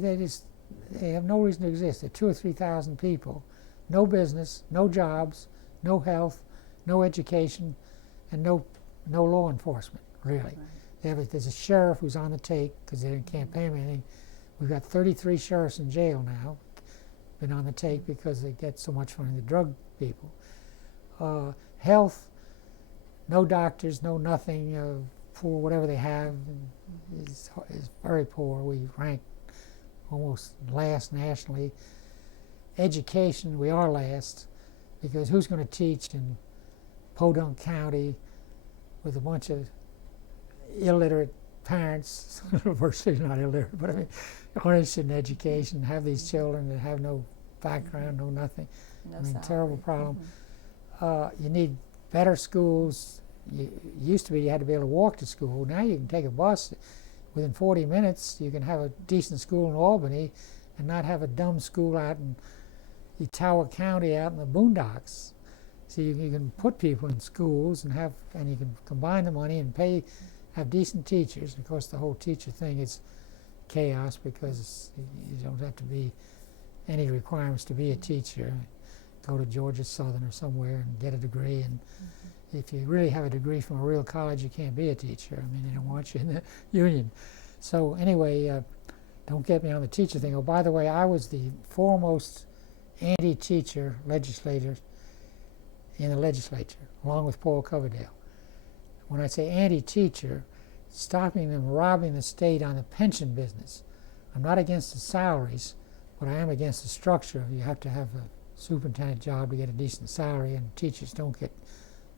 have no reason to exist. They're 2,000 or 3,000 people, no business, no jobs, no health, no education, and no law enforcement, really. Right. There's a sheriff who's on the take because they can't pay him anything. We've got 33 sheriffs in jail now, been on the take because they get so much from the drug people. Health, no doctors, no nothing, for whatever they have is very poor. We rank almost last nationally. Education, we are last, because who's going to teach in Podunk County with a bunch of illiterate parents, virtually not illiterate, but I mean, aren't interested in education, have these children that have no background, no nothing. No I mean, salary. terrible problem. You need better schools. Used to be you had to be able to walk to school. Now you can take a bus. Within 40 minutes, you can have a decent school in Albany and not have a dumb school out in Etowah County out in the boondocks. So you can put people in schools and you can combine the money and have decent teachers. Of course, the whole teacher thing is chaos because you don't have to be any requirements to be a teacher. Go to Georgia Southern or somewhere and get a degree. And if you really have a degree from a real college, you can't be a teacher. I mean, they don't want you in the union. So anyway, don't get me on the teacher thing. Oh, by the way, I was the foremost anti-teacher legislator in the legislature, along with Paul Coverdale. When I say anti-teacher, stopping them robbing the state on the pension business. I'm not against the salaries, but I am against the structure. You have to have a superintendent job to get a decent salary, and teachers don't get,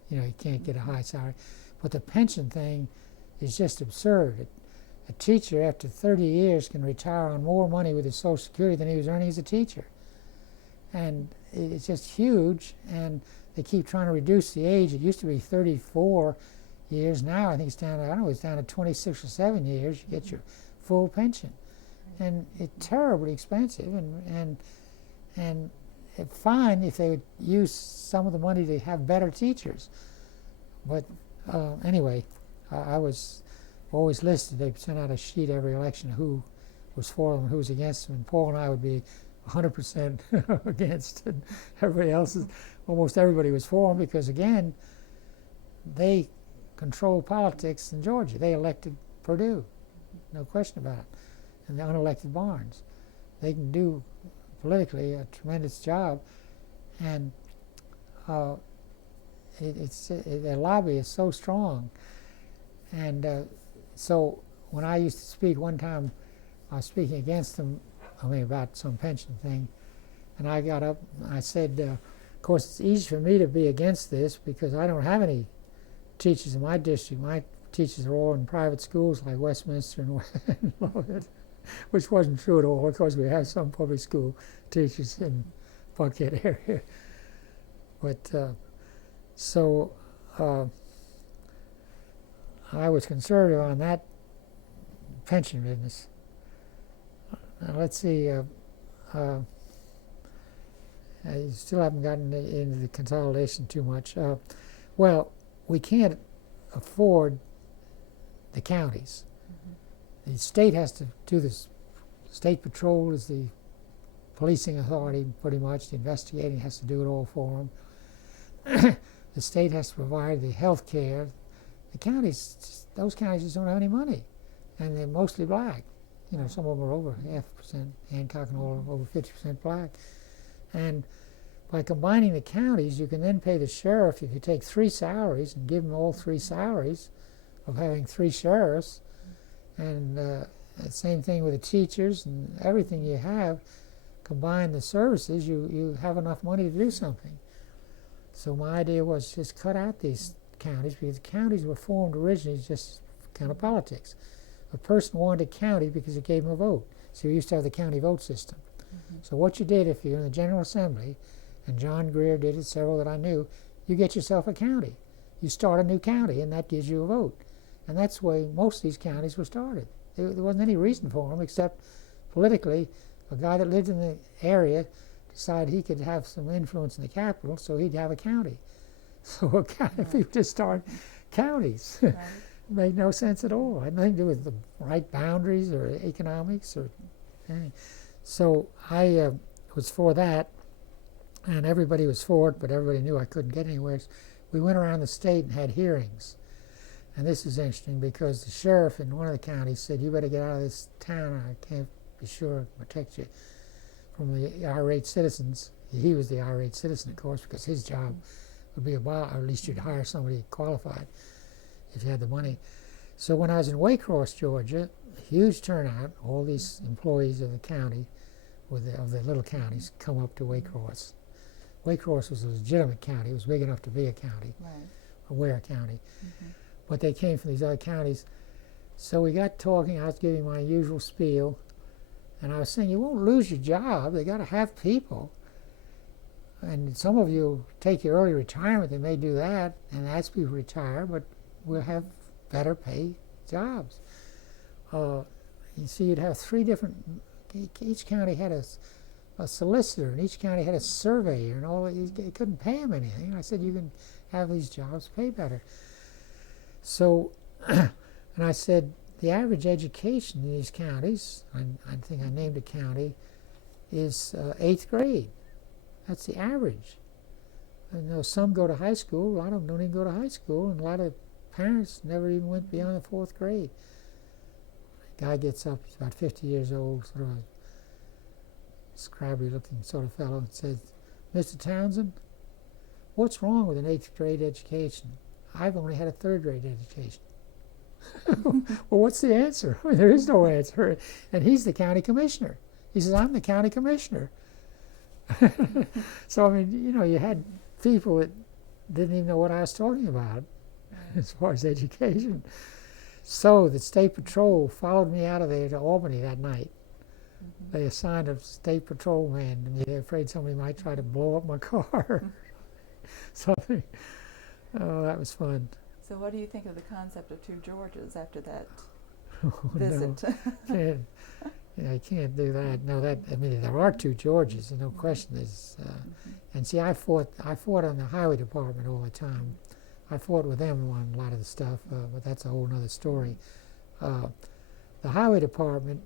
you can't get a high salary. But the pension thing is just absurd. A teacher after 30 years can retire on more money with his Social Security than he was earning as a teacher. And it's just huge, and they keep trying to reduce the age. It used to be 34 years. Now I think it's down to, it's down to 26 or 7 years. You get your full pension. And it's terribly expensive, and it's fine if they would use some of the money to have better teachers. But anyway, I was always listed. They sent out a sheet every election who was for them and who was against them, and Paul and I would be 100% against, and everybody else is, almost everybody was for him because, again, they control politics in Georgia. They elected Perdue, no question about it, and the unelected Barnes. They can do politically a tremendous job, and their lobby is so strong. And so when I used to speak one time, I was speaking against them, about some pension thing, and I got up and I said, of course it's easy for me to be against this because I don't have any teachers in my district. My teachers are all in private schools like Westminster and Lowell, which wasn't true at all. Of course we have some public school teachers in Buckhead area. But so I was conservative on that pension business. Now let's see, I still haven't gotten into the consolidation too much. Well, we can't afford the counties. The state has to do this. State patrol is the policing authority, pretty much. The investigating has to do it all for them. The state has to provide the health care. The counties, those counties just don't have any money, and they're mostly black. Some of them are over 0.5%, Hancock and all over 50% black. And by combining the counties, you can then pay the sheriff, if you take 3 salaries and give them all 3 salaries of having 3 sheriffs, and the same thing with the teachers and everything you have, combine the services, you have enough money to do something. So my idea was just cut out these counties, because the counties were formed originally just kind of politics. A person wanted a county because it gave him a vote. So you used to have the county vote system. So what you did, if you're in the General Assembly, and John Greer did it, several that I knew, you get yourself a county. You start a new county, and that gives you a vote. And that's the way most of these counties were started. There wasn't any reason for them, except politically, a guy that lived in the area decided he could have some influence in the capital, so he'd have a county. So people just started counties. Right. It made no sense at all. It had nothing to do with the right boundaries or economics or anything. So I was for that, and everybody was for it, but everybody knew I couldn't get anywhere. We went around the state and had hearings. And this is interesting because the sheriff in one of the counties said, you better get out of this town. I can't be sure to protect you from the irate citizens. He was the irate citizen, of course, because his job would be or at least you'd hire somebody qualified if you had the money. So when I was in Waycross, Georgia, a huge turnout, all these employees of the county, of the little counties, come up to Waycross. Waycross was a legitimate county. It was big enough to be a county, a Ware County. But they came from these other counties. So we got talking. I was giving my usual spiel, and I was saying, you won't lose your job. They got to have people. And some of you take your early retirement, they may do that, and ask people to retire, but we'll have better paid jobs. You see, you'd have 3 different, each county had a solicitor, and each county had a surveyor, and all. You couldn't pay them anything. I said, you can have these jobs pay better. So, and I said, the average education in these counties, I think I named a county, is 8th grade. That's the average. I know some go to high school, a lot of them don't even go to high school, and a lot of parents never even went beyond the 4th grade. The guy gets up, he's about 50 years old, sort of a scrappy looking sort of fellow, and says, Mr. Townsend, what's wrong with an 8th grade education? I've only had a 3rd grade education. Well, what's the answer? I mean, there is no answer. And he's the county commissioner. He says, I'm the county commissioner. So, I mean, you know, you had people that didn't even know what I was talking about as far as education. So the State Patrol followed me out of there to Albany that night. They assigned a State Patrolman to me. They were afraid somebody might try to blow up my car. Something. Oh, that was fun. So what do you think of the concept of 2 Georges after that visit? No. You can't do that. No, I mean, there are 2 Georges, no question. And see, I fought on the highway department all the time. I fought with them on a lot of the stuff, but that's a whole other story. The highway department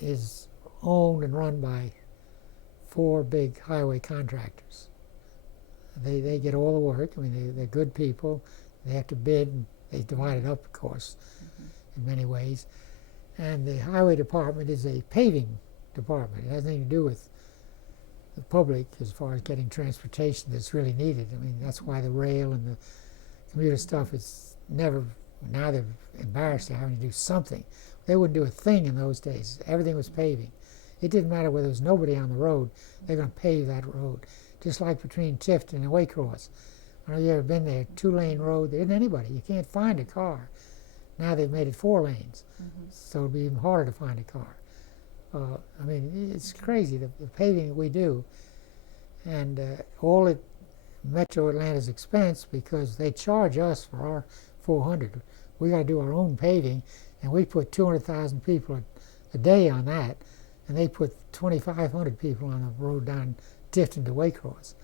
is owned and run by 4 big highway contractors. They get all the work. I mean, they're good people. They have to bid. And they divide it up, of course, in many ways. And the highway department is a paving department. It has nothing to do with the public as far as getting transportation that's really needed. I mean, that's why the rail and the commuter stuff is never, now they're embarrassed they're having to do something. They wouldn't do a thing in those days. Everything was paving. It didn't matter whether there was nobody on the road, they're going to pave that road. Just like between Tifton and Waycross. I don't know if you've ever been there, 2-lane road, there isn't anybody. You can't find a car. Now they've made it 4 lanes, so it'll be even harder to find a car. I mean, it's crazy, the paving that we do. And all at Metro Atlanta's expense, because they charge us for our 400. We got to do our own paving, and we put 200,000 people a day on that, and they put 2,500 people on the road down Tifton to Waycross.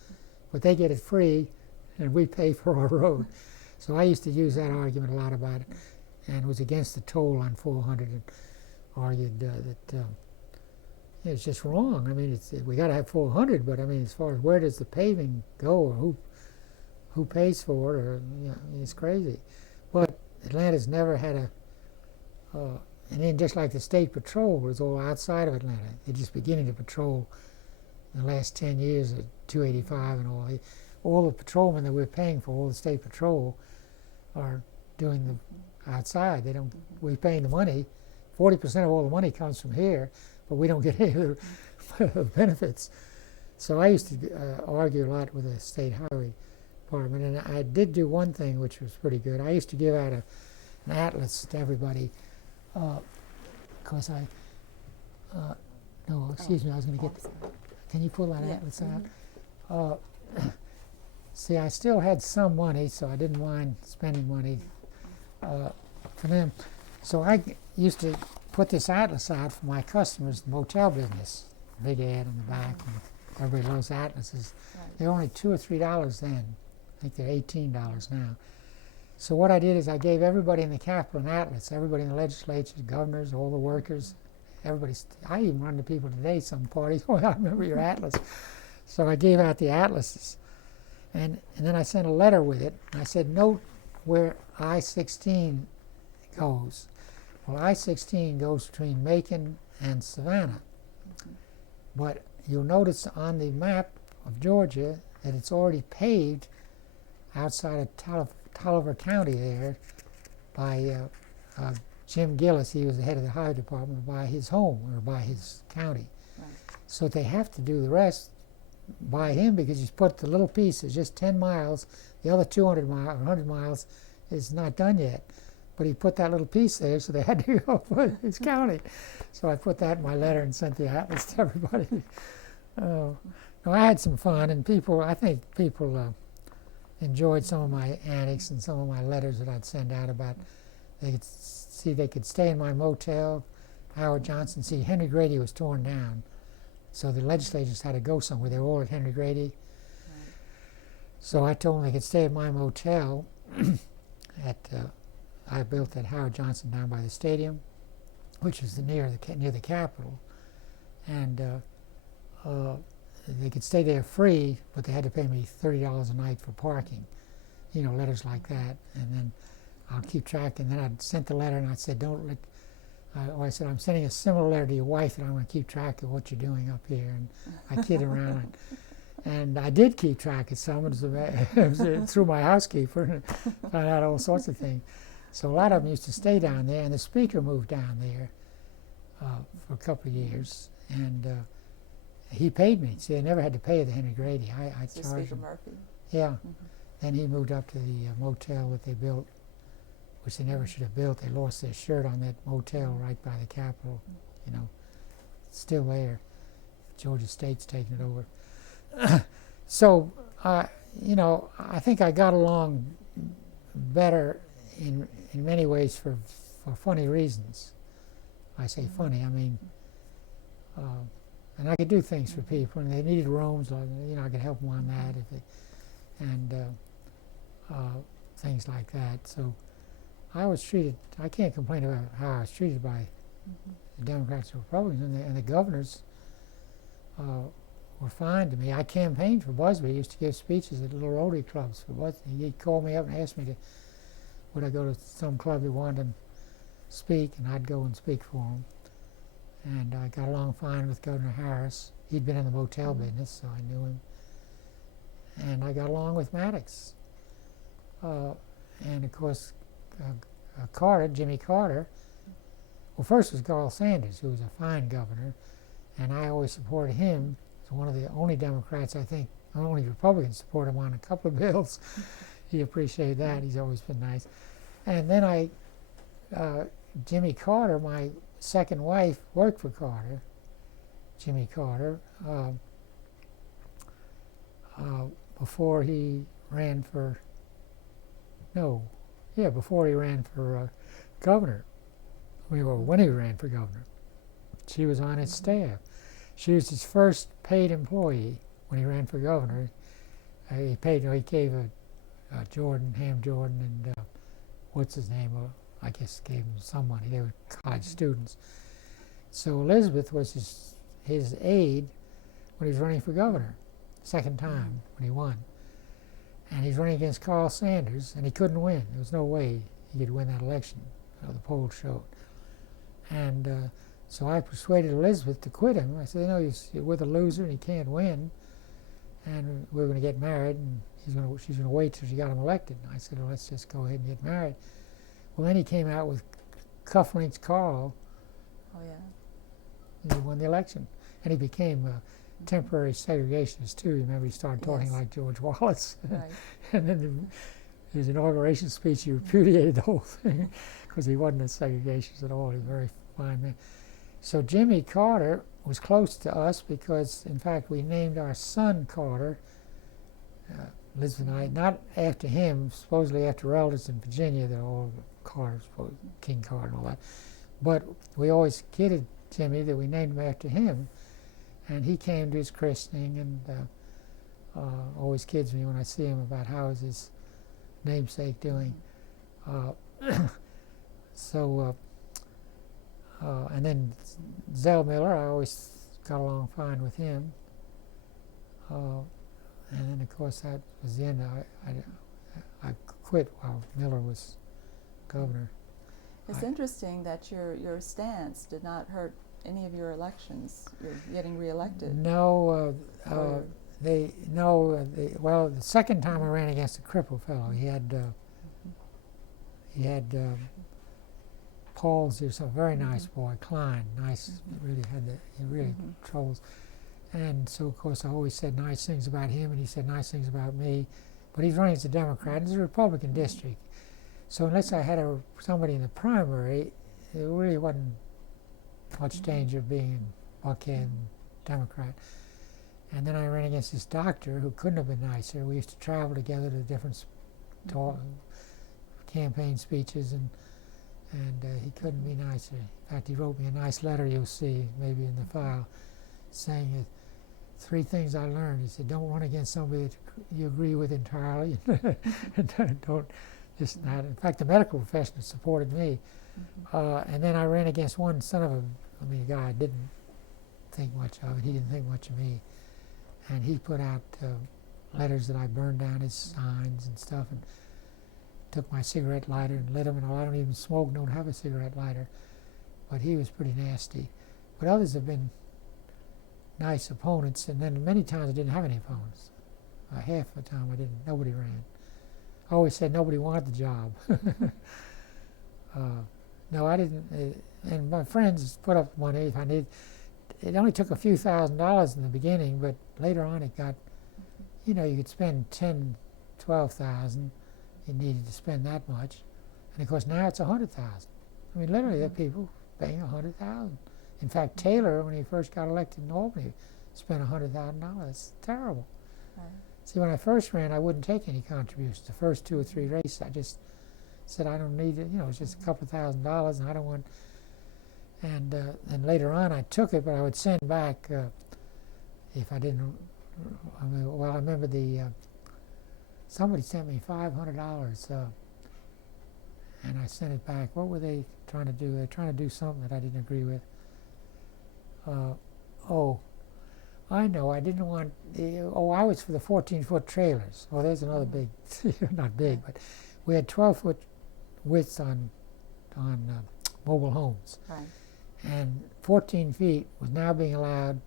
But they get it free, and we pay for our road. So I used to use that argument a lot about it, and was against the toll on 400, and argued that it's just wrong. I mean, we got to have 400, but I mean, as far as where does the paving go, or who pays for it, or it's crazy. But Atlanta's never had and then just like the state patrol was all outside of Atlanta. They're just beginning to patrol in the last 10 years at 285 and all. All the patrolmen that we're paying for, all the state patrol, are doing the outside. They don't. We're paying the money. 40% of all the money comes from here, but we don't get any of the benefits. So I used to argue a lot with the state highway department, and I did do one thing which was pretty good. I used to give out an atlas to everybody, because no, excuse me, I was going to get. Can you pull that atlas out? See, I still had some money, so I didn't mind spending money for them. So I used to put this atlas out for my customers, the motel business. Big ad on the back, and everybody loves atlases. Right. They're only $2 or $3 then. I think they're $18 now. So what I did is I gave everybody in the Capitol an atlas, everybody in the legislature, governors, all the workers, everybody. I even run to people today, some parties, oh, I remember your atlas. So I gave out the atlases. And then I sent a letter with it. And I said, note where I-16 goes. Well, I-16 goes between Macon and Savannah. But you'll notice on the map of Georgia that it's already paved outside of Tolliver County there by Jim Gillis. He was the head of the highway department, by his home or by his county. Right. So they have to do the rest by him, because he's put the little piece is just 10 miles. The other 200 miles or 100 miles is not done yet. But he put that little piece there, so they had to go for his county. So I put that in my letter and sent the atlas to everybody. No, I had some fun, and I think people enjoyed some of my antics and some of my letters that I'd send out about, they could stay in my motel. Howard Johnson, Henry Grady was torn down, so the legislators had to go somewhere. They were all at Henry Grady. Right. So I told them they could stay at my motel I built at Howard Johnson down by the stadium, which was near the Capitol, and they could stay there free, but they had to pay me $30 a night for parking, letters like that. And then I'll keep track. And then I'd sent the letter, and I said, I said, I'm sending a similar letter to your wife, and I'm going to keep track of what you're doing up here. And I kid around. And I did keep track of some. It was through my housekeeper, and found out all sorts of things. So a lot of them used to stay down there, and the speaker moved down there for a couple of years, and he paid me. See, I never had to pay the Henry Grady. I charged him. Murphy? Yeah. Mm-hmm. Then he moved up to the motel that they built, which they never should have built. They lost their shirt on that motel right by the Capitol. It's still there. Georgia State's taking it over. So, I think I got along better in many ways for funny reasons. I say funny, I mean, and I could do things for people, and they needed rooms, I could help them on that, things like that. So I was treated, I can't complain about how I was treated by the Democrats and Republicans, and the governors were fine to me. I campaigned for Busby. I used to give speeches at little Rotary clubs for Busby. He'd call me up and ask me would I go to some club he wanted to speak, and I'd go and speak for him. And I got along fine with Governor Harris. He'd been in the motel business, so I knew him. And I got along with Maddox. And of course, Carter, Jimmy Carter, well, first was Carl Sanders, who was a fine governor, and I always supported him. He's one of the only Democrats, I think, only Republicans support him on a couple of bills. He appreciated that. He's always been nice. And then Jimmy Carter, my second wife, worked for Carter, Jimmy Carter, before he ran for, before he ran for governor. When he ran for governor. She was on his staff. She was his first paid employee when he ran for governor. He gave Ham Jordan, and what's his name? I guess gave him some money. They were college students. So Elizabeth was his aide when he was running for governor, second time when he won. And he's running against Carl Sanders, and he couldn't win. There was no way he could win that election, the polls showed. And so I persuaded Elizabeth to quit him. I said, you're with a loser and he can't win, and we're going to get married, and she's going to wait till she got him elected. And I said, well, let's just go ahead and get married. Well, then he came out with Cufflinks Carl. Oh, yeah. And he won the election. And he became a temporary segregationist, too. Remember, he started talking like George Wallace. Right. And then in his inauguration speech, he repudiated the whole thing because he wasn't a segregationist at all. He was a very fine man. So Jimmy Carter was close to us because, in fact, we named our son Carter, Elizabeth and I, not after him, supposedly after relatives in Virginia. They're all Carters, King Carter and all that. But we always kidded Jimmy that we named him after him. And he came to his christening and always kids me when I see him about how is his namesake doing. And then Zell Miller, I always got along fine with him. And then, of course, that was the end. I quit while Miller was governor. It's interesting that your stance did not hurt any of your elections. You're getting reelected. No, the second time I ran against a crippled fellow. He had palsy or something. Very nice boy, Klein. Nice, really troubles. And so, of course, I always said nice things about him, and he said nice things about me. But he's running as a Democrat. It's a Republican district. So unless I had somebody in the primary, there really wasn't much danger of being in Buckhead Democrat. And then I ran against this doctor who couldn't have been nicer. We used to travel together to different campaign speeches, and he couldn't be nicer. In fact, he wrote me a nice letter you'll see maybe in the file, saying that 3 things I learned. He said, don't run against somebody that you agree with entirely. And don't just not. In fact, the medical profession supported me. And then I ran against one a guy I didn't think much of, and he didn't think much of me. And he put out letters that I burned down his signs and stuff, and took my cigarette lighter and lit them. And I don't even smoke, don't have a cigarette lighter. But he was pretty nasty. But others have been nice opponents, and then many times I didn't have any opponents. Half the time nobody ran. I always said nobody wanted the job. No, I didn't. And my friends put up money if I needed. It only took a few $1,000s in the beginning, but later on it got, you could spend $12,000. You needed to spend that much. And of course now it's $100,000. I mean, literally there are people paying $100,000. In fact, Taylor, when he first got elected in Albany, spent $100,000. It's terrible. Right. See, when I first ran, I wouldn't take any contributions. The first 2 or 3 races, I just said I don't need it. It's just a couple $1,000s, and I don't want. And then later on, I took it, but I would send back if I didn't. I remember somebody sent me $500, and I sent it back. What were they trying to do? They were trying to do something that I didn't agree with. I know, I didn't want, I was for the 14-foot trailers. Oh, there's another big, not big, but we had 12-foot widths on mobile homes. Right. And 14 feet was now being allowed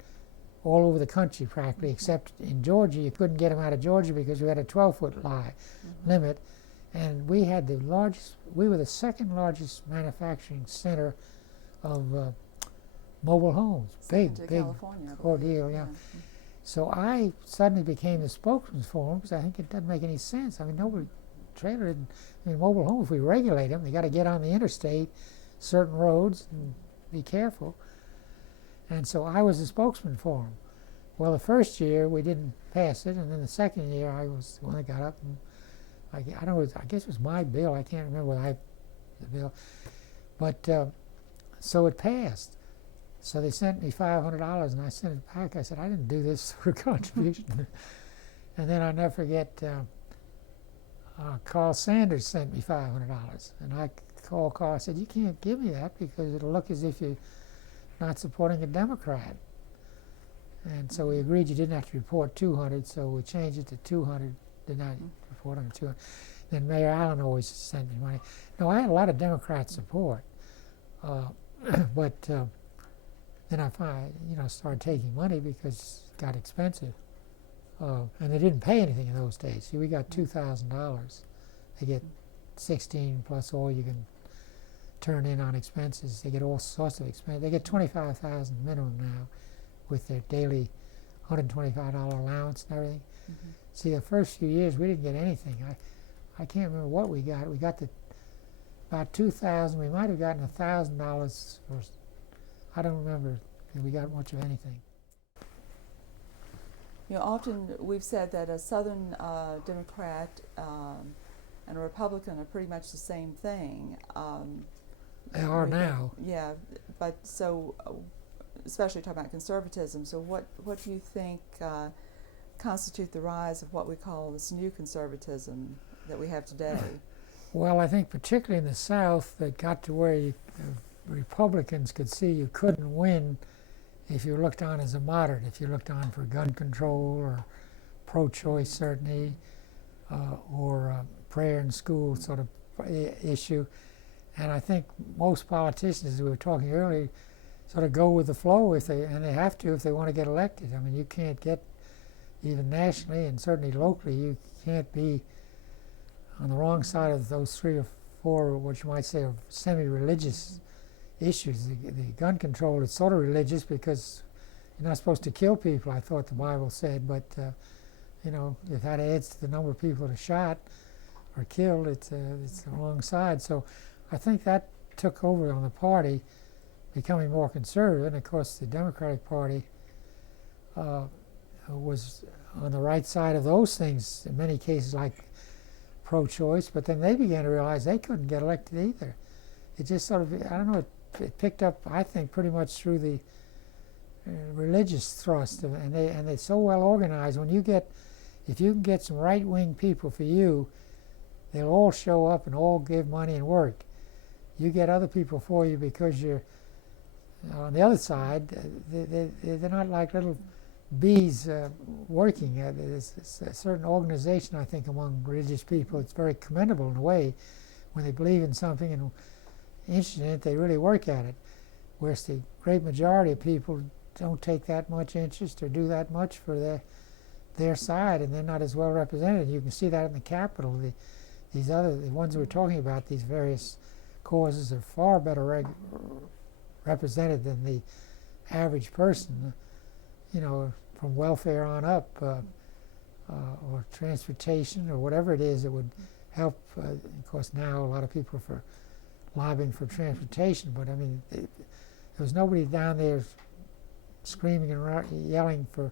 all over the country practically, except in Georgia. You couldn't get them out of Georgia because we had a 12-foot limit. And we had the largest, we were the second largest manufacturing center of mobile homes. Big California, ordeal, yeah. So I suddenly became the spokesman for them because I think it doesn't make any sense. I mean, nobody, mobile homes, if we regulate them, they got to get on the interstate, certain roads, and be careful. And so I was the spokesman for them. Well, the first year we didn't pass it, and then the second year I was the one that got up and I don't know, I guess it was my bill. I can't remember the bill. But so it passed. So they sent me $500, and I sent it back. I said, I didn't do this for a contribution. And then I'll never forget, Carl Sanders sent me $500. And I called Carl and said, you can't give me that because it'll look as if you're not supporting a Democrat. And so we agreed you didn't have to report 200, so we changed it to 200, did not report on 200. Then Mayor Allen always sent me money. No, I had a lot of Democrat support, but then I started taking money because it got expensive. And they didn't pay anything in those days. See, we got $2,000. They get 16 plus all you can turn in on expenses. They get all sorts of expenses. They get $25,000 minimum now with their daily $125 allowance and everything. See, the first few years we didn't get anything. I can't remember what we got. We got about $2,000. We might have gotten $1,000, or I don't remember if we got much of anything. You know, often we've said that a Southern Democrat and a Republican are pretty much the same thing. They are now. Yeah, but so, especially talking about conservatism, so what do you think constitute the rise of what we call this new conservatism that we have today? Well, I think particularly in the South, that got to where Republicans could see you couldn't win if you looked on as a moderate, if you looked on for gun control or pro-choice certainty or prayer in school sort of issue. And I think most politicians, as we were talking earlier, sort of go with the flow and they have to if they want to get elected. I mean, you can't get, even nationally and certainly locally, you can't be on the wrong side of those 3 or 4, what you might say, are semi-religious issues. The gun control is sort of religious because you're not supposed to kill people, I thought the Bible said, but if that adds to the number of people that are shot or killed, it's the wrong side. So I think that took over on the party, becoming more conservative. And of course the Democratic Party was on the right side of those things in many cases, like pro-choice, but then they began to realize they couldn't get elected either. It just sort of, I don't know, it picked up, I think, pretty much through the religious thrust, and they're so well organized. If you can get some right-wing people for you, they'll all show up and all give money and work. You get other people for you because you're on the other side. They're not like little bees working. There's a certain organization, I think, among religious people. It's very commendable in a way. When they believe in something and interested in it, they really work at it. Whereas the great majority of people don't take that much interest or do that much for their side, and they're not as well represented. You can see that in the Capitol. The ones we're talking about, these various causes, are far better represented than the average person. From welfare on up, or transportation, or whatever it is that would help. Of course, now a lot of people are for lobbying for transportation, but I mean, there was nobody down there screaming and yelling for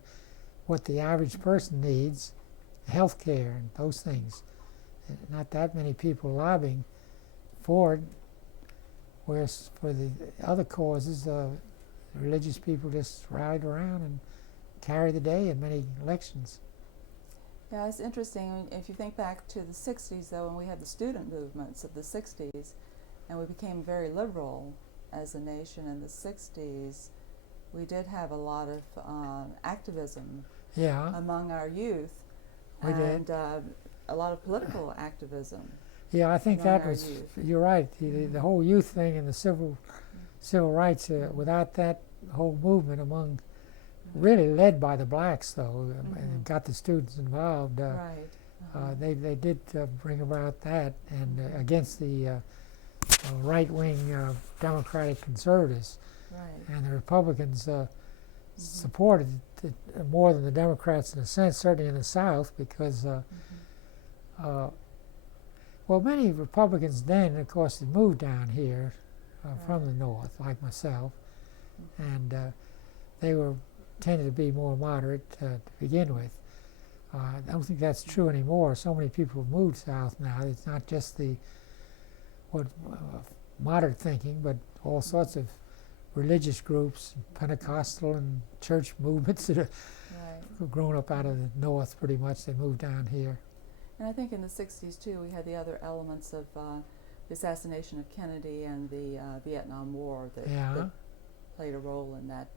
what the average person needs, health care and those things. Not that many people lobbying for it, whereas for the other causes, religious people just rallied around and carry the day in many elections. Yeah, it's interesting. If you think back to the 60s, though, when we had the student movements of the 60s, and we became very liberal as a nation in the 60s, we did have a lot of activism Yeah, among our youth, we and did. a lot of political activism Yeah, I think among that our was, youth. you're right, the whole youth thing and the civil rights, without that whole movement among, really led by the blacks though, and got the students involved. Right. They did bring about that, and against the right-wing Democratic conservatives, Right. and the Republicans supported it more than the Democrats in a sense, certainly in the South, because well, many Republicans then, of course, had moved down here from the North, like myself, and they were tended to be more moderate to begin with. I don't think that's true anymore. So many people have moved south now. It's not just the moderate thinking, but all sorts of religious groups, Pentecostal and church movements that have grown up out of the North pretty much. They moved down here. And I think in the 60s, too, we had the other elements of the assassination of Kennedy and the Vietnam War that played a role in that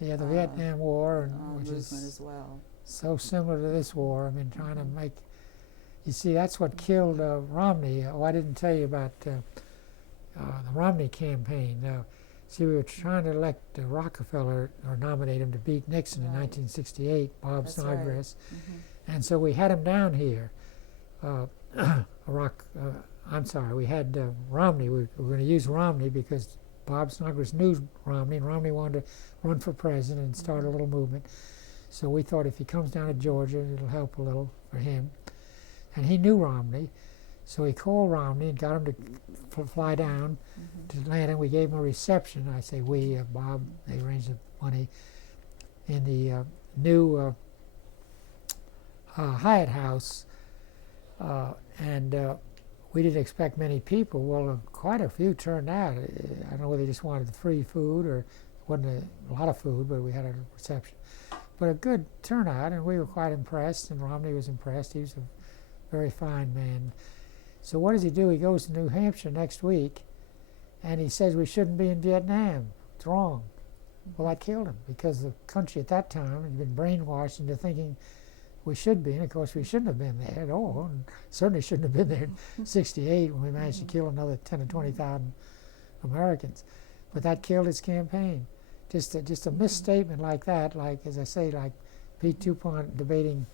Yeah, the Vietnam War, and which movement is as well. so similar to this war. I mean, trying to make, you see, that's what killed Romney. Oh, I didn't tell you about the Romney campaign. See, we were trying to elect Rockefeller, or nominate him to beat Nixon in 1968, Bob Snodgrass. And so we had him down here. I'm sorry, we had Romney. We were going to use Romney because Bob Snodgrass knew Romney, and Romney wanted to run for president and start a little movement. So we thought if he comes down to Georgia, it'll help a little for him. And he knew Romney, so he called Romney and got him to fly down to Atlanta. We gave him a reception. I say we, Bob, they arranged the money in the new Hyatt House, and we didn't expect many people. Well, quite a few turned out. I don't know whether they just wanted the free food or wasn't a lot of food, but we had a reception. But a good turnout, and we were quite impressed, and Romney was impressed. He was a very fine man. So what does he do? He goes to New Hampshire next week, and he says we shouldn't be in Vietnam. It's wrong. Well, that killed him, because the country at that time had been brainwashed into thinking we should be, and of course we shouldn't have been there at all, and certainly shouldn't have been there in '68 when we managed to kill another 10 or 20,000 Americans. But that killed his campaign. Just a misstatement like that, like, as I say, like Pete DuPont debating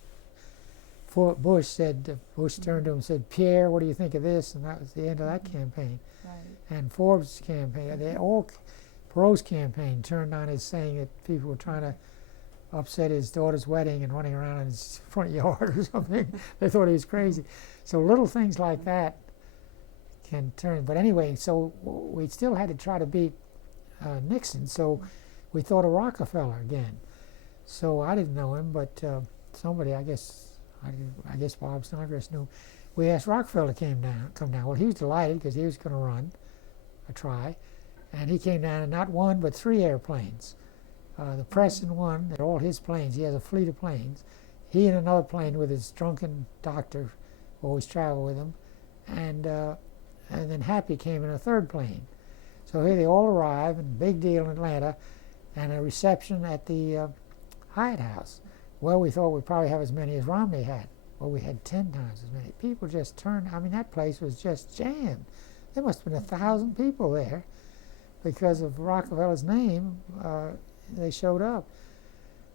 Bush said, Bush turned to him and said, "Pierre, what do you think of this?" And that was the end of that campaign. And Forbes' campaign, Perot's campaign turned on his saying that people were trying to upset his daughter's wedding and running around in his front yard or something. They thought he was crazy. So little things like that can turn. But anyway, so we still had to try to beat Nixon. So we thought of Rockefeller again. So I didn't know him, but somebody, I guess Bob Snodgrass knew. We asked Rockefeller to come down. Well, he was delighted because he was going to run a try, and he came down in not one but 3 airplanes. The Preston one, they're all his planes. He has a fleet of planes. He in another plane with his drunken doctor, always travel with him, and then Happy came in a 3rd plane. So here they all arrive, and big deal in Atlanta, and a reception at the Hyatt House. Well, we thought we'd probably have as many as Romney had. Well, we had 10 times as many. People just turned. I mean, that place was just jammed. There must have been 1,000 people there because of Rockefeller's name. They showed up.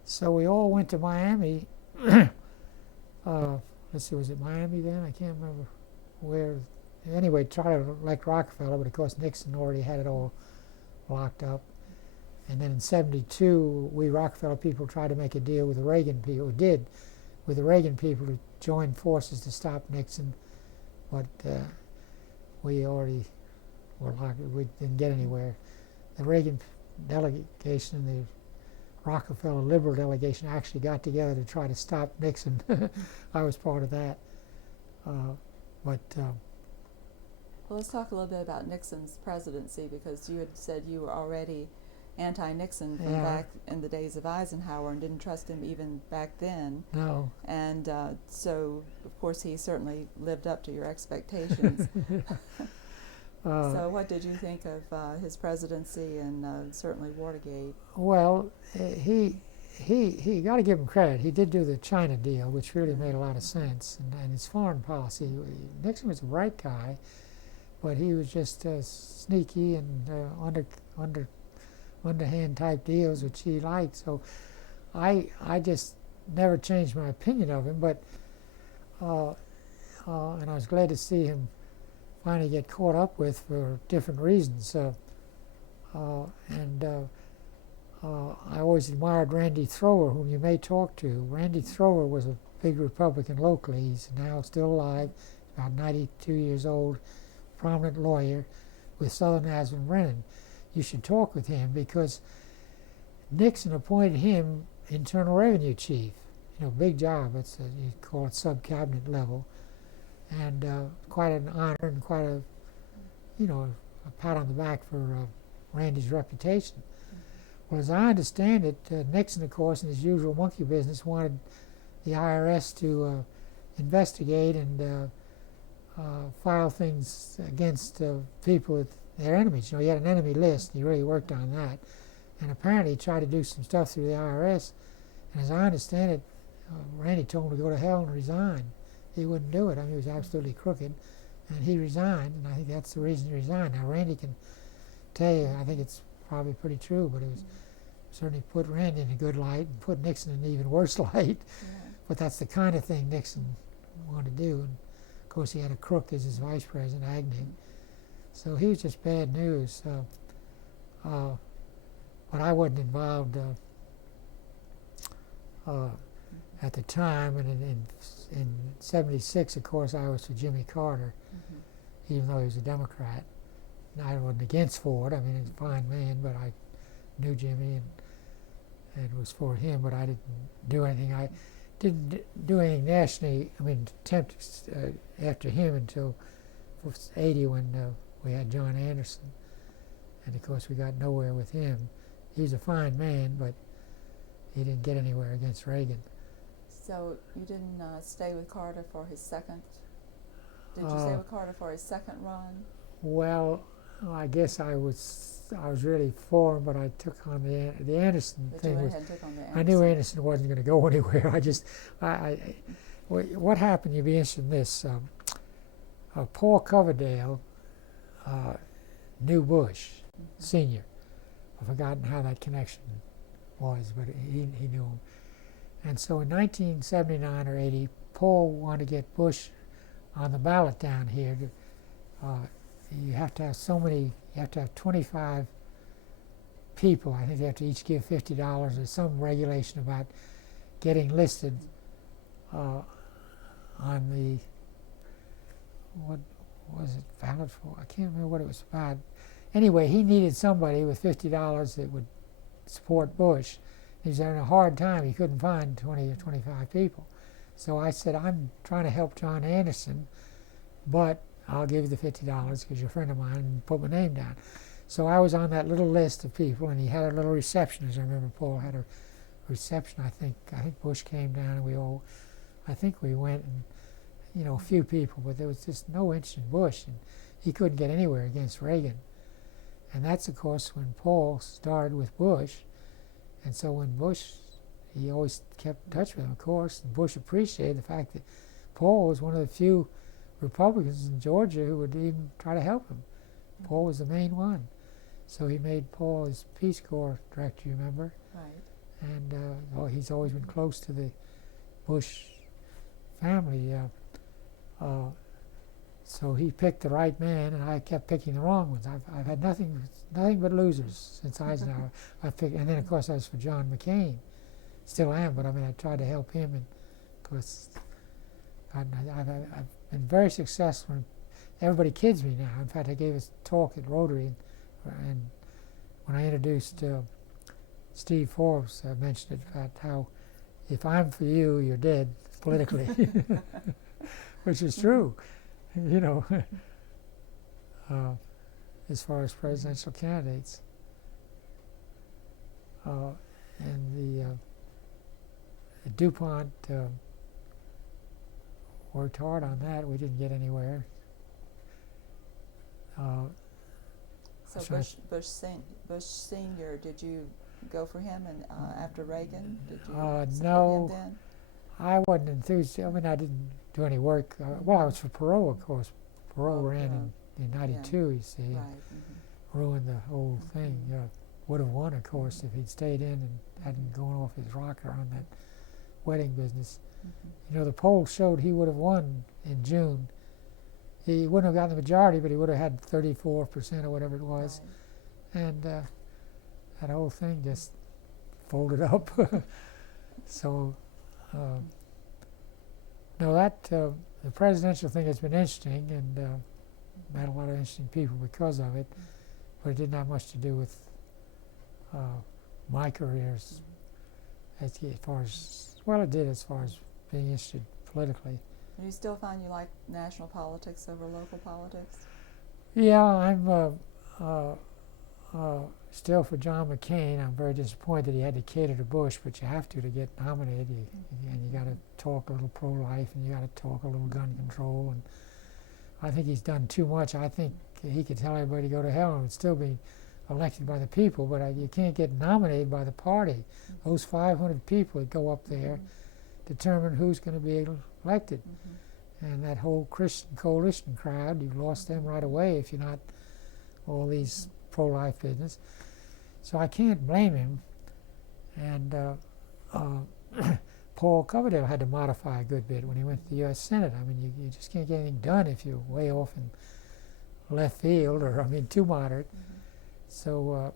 So we all went to Miami. Let's see, was it Miami then? I can't remember where. Anyway, try to elect Rockefeller, but of course Nixon already had it all locked up. And then in '72, we Rockefeller people tried to make a deal with the Reagan people. We did, with the Reagan people, to join forces to stop Nixon, but we already were locked. We didn't get anywhere. The Reagan delegation and the Rockefeller liberal delegation actually got together to try to stop Nixon. I was part of that. Well, let's talk a little bit about Nixon's presidency, because you had said you were already anti-Nixon from back in the days of Eisenhower and didn't trust him even back then. No. And so, of course, he certainly lived up to your expectations. So what did you think of his presidency and certainly Watergate? Well, he got to give him credit. He did do the China deal, which really made a lot of sense, and his foreign policy. Nixon was a bright guy, but he was just sneaky and underhand type deals, which he liked. So I just never changed my opinion of him, but and I was glad to see him finally get caught up with for different reasons. I always admired Randy Thrower, whom you may talk to. Randy Thrower was a big Republican locally. He's now still alive, about 92 years old, prominent lawyer with Southern Aspen Brennan. You should talk with him because Nixon appointed him Internal Revenue Chief. You know, big job. It's you call it sub-cabinet level, and quite an honor and quite a, you know, a pat on the back for Randy's reputation. Well, as I understand it, Nixon, of course, in his usual monkey business, wanted the IRS to investigate and file things against people with their enemies. You know, he had an enemy list, and he really worked on that. And apparently he tried to do some stuff through the IRS, and as I understand it, Randy told him to go to hell and resign. He wouldn't do it. I mean, he was absolutely crooked, and he resigned, and I think that's the reason he resigned. Now, Randy can tell you, I think it's probably pretty true, but it was certainly put Randy in a good light and put Nixon in an even worse light. Yeah. But that's the kind of thing Nixon wanted to do. And of course, he had a crook as his vice president, Agnew. So he was just bad news. But I wasn't involved at the time, and in '76, of course, I was for Jimmy Carter, even though he was a Democrat. And I wasn't against Ford. I mean, he's a fine man, but I knew Jimmy and was for him, but I didn't do anything. I didn't do anything nationally, I mean, attempt after him until '80 when we had John Anderson. And of course, we got nowhere with him. He's a fine man, but he didn't get anywhere against Reagan. So you didn't stay with Carter for his second? Did you stay with Carter for his second run? Well, I guess I was really for him, but I took on the Anderson thing. I knew Anderson wasn't going to go anywhere. What happened? You'd be interested in this. Paul Coverdale knew Bush Senior. I've forgotten how that connection was, but he knew him. And so in 1979 or 80, Paul wanted to get Bush on the ballot down here. You have to have so many, you have to have 25 people. I think they have to each give $50. There's some regulation about getting listed on the, what was it valid for? I can't remember what it was about. Anyway, he needed somebody with $50 that would support Bush. He was having a hard time. He couldn't find 20 or 25 people. So I said, I'm trying to help John Anderson, but I'll give you the $50 because you're a friend of mine, and put my name down. So I was on that little list of people, and he had a little reception. As I remember, Paul had a reception. I think Bush came down, and I think we went, and you know, a few people, but there was just no interest in Bush, and he couldn't get anywhere against Reagan. And that's, of course, when Paul started with Bush. And so when Bush, he always kept in touch with him, of course, and Bush appreciated the fact that Paul was one of the few Republicans in Georgia who would even try to help him. Paul was the main one. So he made Paul his Peace Corps director, you remember? Right. And he's always been close to the Bush family. So he picked the right man, and I kept picking the wrong ones. I've had nothing but losers since Eisenhower. And then of course I was for John McCain, still am. But I mean, I tried to help him, and of course I've been very successful. Everybody kids me now. In fact, I gave a talk at Rotary, and when I introduced Steve Forbes, I mentioned it about how if I'm for you, you're dead politically, which is true. You know, as far as presidential candidates. And the DuPont worked hard on that. We didn't get anywhere. So Sorry. Bush Senior, did you go for him, and after Reagan, did you support no, him then? I wasn't enthused. I mean, I didn't do any work. Well, I was for Perot, of course. Perot ran in '92, you see, Right. and ruined the whole thing. Would have won, of course, if he'd stayed in and hadn't gone off his rocker on that wedding business. You know, the polls showed he would have won in June. He wouldn't have gotten the majority, but he would have had 34% or whatever it was. Right. And that whole thing just folded up. So, no, the presidential thing has been interesting, and met a lot of interesting people because of it, but it didn't have much to do with my career as far as, well, it did as far as being interested politically. Do you still find you like national politics over local politics? Yeah, I'm still for John McCain. I'm very disappointed he had to cater to Bush, but you have to get nominated. And you got to talk a little pro-life, and you got to talk a little gun control. And I think he's done too much. I think he could tell everybody to go to hell and would still be elected by the people, but you can't get nominated by the party. Those 500 people that go up there determine who's going to be elected. And that whole Christian coalition crowd, you've lost them right away if you're not all these pro-life business. So I can't blame him. And Paul Coverdale had to modify a good bit when he went to the U.S. Senate. I mean, you just can't get anything done if you're way off in left field, or, I mean, too moderate. So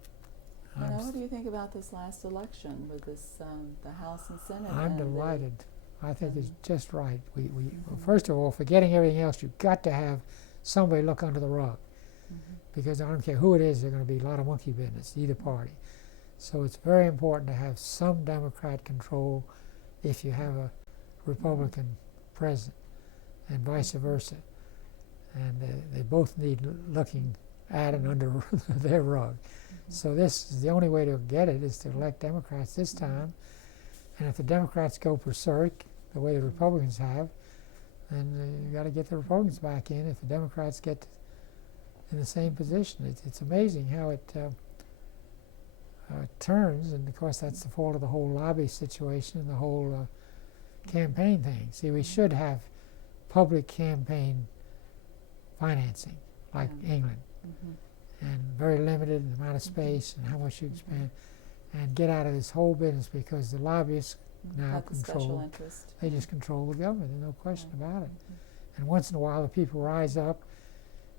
what do you think about this last election with this the House and Senate? I'm delighted. I think it's just right. Well, first of all, forgetting everything else, you've got to have somebody look under the rug, because I don't care who it is, there's going to be a lot of monkey business, either party. So it's very important to have some Democrat control if you have a Republican president, and vice versa. And they both need looking at and under their rug. So this is the only way to get it, is to elect Democrats this time. And if the Democrats go berserk, the way the Republicans have, then you got to get the Republicans back in if the Democrats get in the same position. It's amazing how it turns, and of course that's the fault of the whole lobby situation and the whole campaign thing. See, we should have public campaign financing, like England, and very limited in the amount of space and how much you can spend, and get out of this whole business, because the lobbyists now control, they just control the government, there's no question about it. And once in a while the people rise up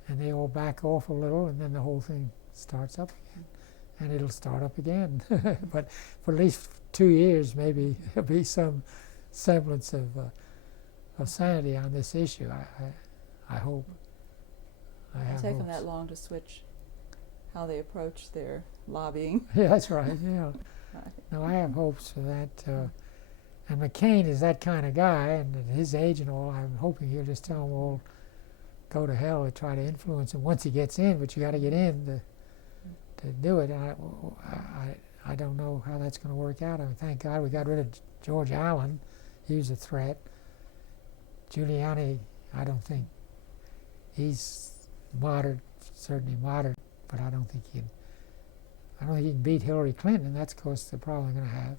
and they all back off a little, and then the whole thing starts up again. And it'll start up again. But for at least 2 years, maybe there'll be some semblance of sanity on this issue. I hope. It's taken that long to switch how they approach their lobbying. Yeah, that's right. Yeah. Right. No, I have hopes for that. And McCain is that kind of guy, and at his age and all, I'm hoping he'll just tell them all, go to hell and try to influence him once he gets in, but you got to get in to do it. And I don't know how that's going to work out. I mean, thank God we got rid of George Allen. He was a threat. Giuliani, I don't think he's moderate, certainly moderate, but I don't think he can beat Hillary Clinton, and that's of course they're probably going to have.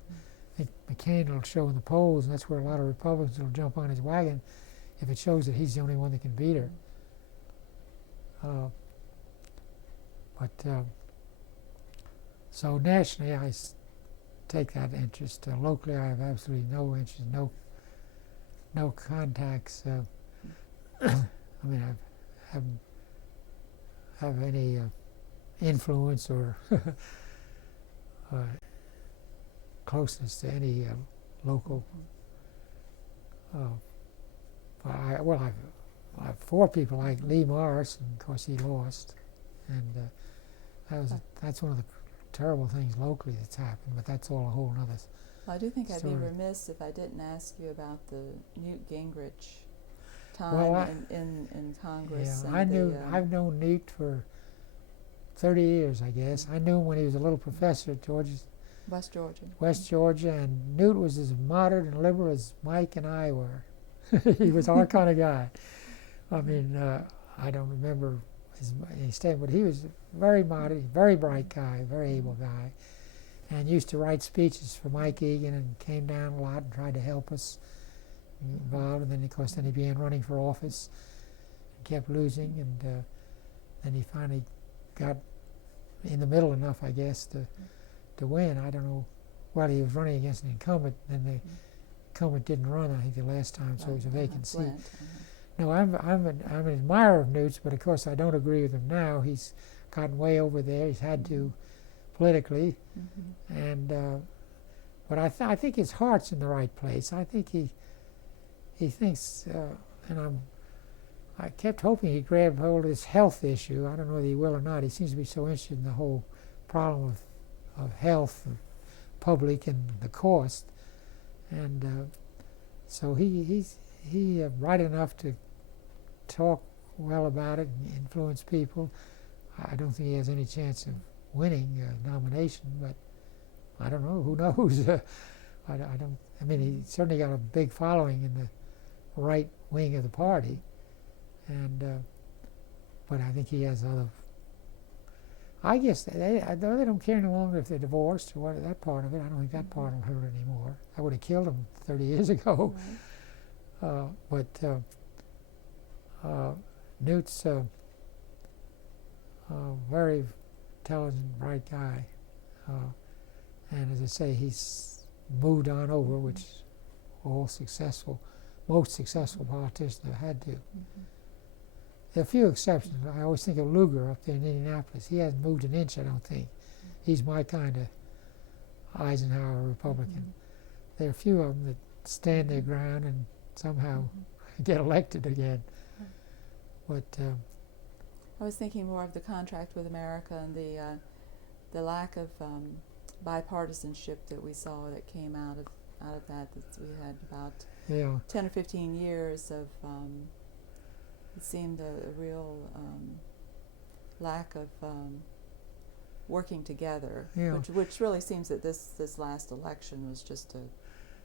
I think McCain will show in the polls, and that's where a lot of Republicans will jump on his wagon if it shows that he's the only one that can beat her. So nationally, I take that interest. Locally, I have absolutely no interest, no contacts. I mean, I haven't have any influence or closeness to any local. I have 4 people like Lee Morris, and of course he lost, and that's one of the terrible things locally that's happened. But that's all a whole other Well, I do think story. I'd be remiss if I didn't ask you about the Newt Gingrich time in Congress. Yeah, I've known Newt for 30 years, I guess. I knew him when he was a little professor at West Georgia, and Newt was as moderate and liberal as Mike and I were. He was our kind of guy. I mean, I don't remember He stayed, but he was very modest, very bright guy, very able guy, and used to write speeches for Mike Egan and came down a lot and tried to help us involved. And then, of course, he began running for office and kept losing, and then he finally got in the middle enough, I guess, to win. I don't know. Well, he was running against an incumbent, and the incumbent didn't run, I think, the last time, so it was a vacant seat. No, I'm an admirer of Newt's, but of course I don't agree with him now. He's gotten way over there. He's had to politically, and but I think his heart's in the right place. I think he thinks, and I kept hoping he'd grab hold of this health issue. I don't know whether he will or not. He seems to be so interested in the whole problem of health, of public, and the cost, and so he's bright enough to talk well about it and influence people. I don't think he has any chance of winning a nomination, but I don't know. Who knows? I don't. I mean, he certainly got a big following in the right wing of the party, and but I think he has other. I guess they don't care any longer if they're divorced or what, that part of it. I don't think that part will hurt anymore. I would have killed him 30 years ago. Right. But Newt's a very intelligent, bright guy, and as I say, he's moved on over, which most successful politicians have had to. There are a few exceptions. I always think of Lugar up there in Indianapolis. He hasn't moved an inch, I don't think. He's my kind of Eisenhower Republican. There are a few of them that stand their ground and somehow get elected again. But I was thinking more of the contract with America and the lack of bipartisanship that we saw that came out of that. That we had about 10 or 15 years of. It seemed a real lack of working together, which really seems that this last election was just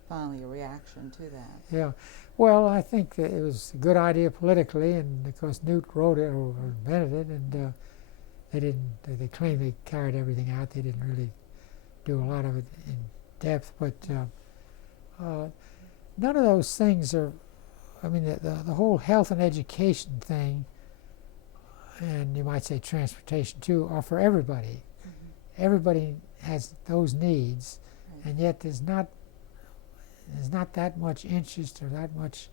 finally a reaction to that. Yeah, well, I think that it was a good idea politically, and of course Newt wrote it or invented it, and they claimed they carried everything out. They didn't really do a lot of it in depth, but none of those things are. I mean, the whole health and education thing, and you might say transportation too, are for everybody. Everybody has those needs, and yet there's not that much interest or that much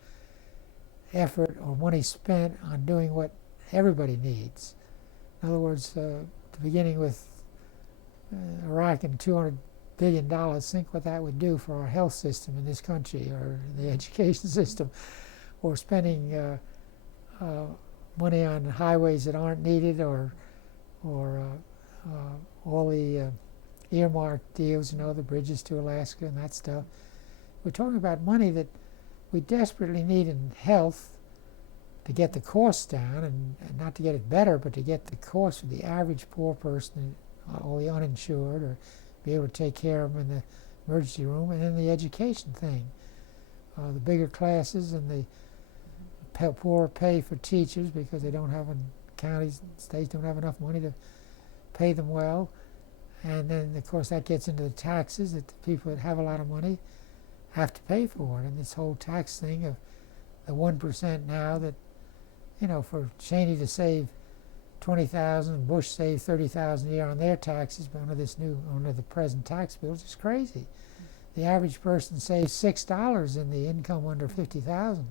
effort or money spent on doing what everybody needs. In other words, beginning with Iraq and $200 billion, think what that would do for our health system in this country or the education system. Or spending money on highways that aren't needed, or all the earmarked deals, the bridges to Alaska and that stuff. We're talking about money that we desperately need in health to get the costs down, and not to get it better, but to get the cost for the average poor person, or the uninsured, or be able to take care of them in the emergency room, and then the education thing. The bigger classes and the poor pay for teachers because they don't have, counties, states don't have enough money to pay them well, and then of course that gets into the taxes that the people that have a lot of money have to pay for it, and this whole tax thing of the 1% now that, for Cheney to save $20,000, Bush saved $30,000 a year on their taxes, but under the present tax bill, is just crazy. The average person saves $6 in the income under $50,000.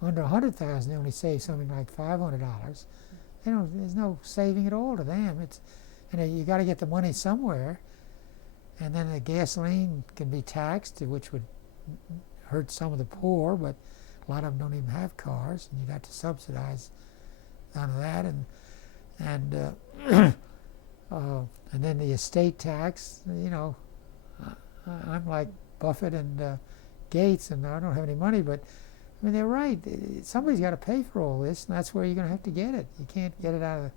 Under $100,000, they only save something like $500. There's no saving at all to them. It's, you got to get the money somewhere, and then the gasoline can be taxed, which would hurt some of the poor, but a lot of them don't even have cars, and you'd have to subsidize none of that, and then the estate tax. I'm like Buffett and Gates, and I don't have any money, but I mean, they're right. Somebody's got to pay for all this, and that's where you're going to have to get it. You can't get it out of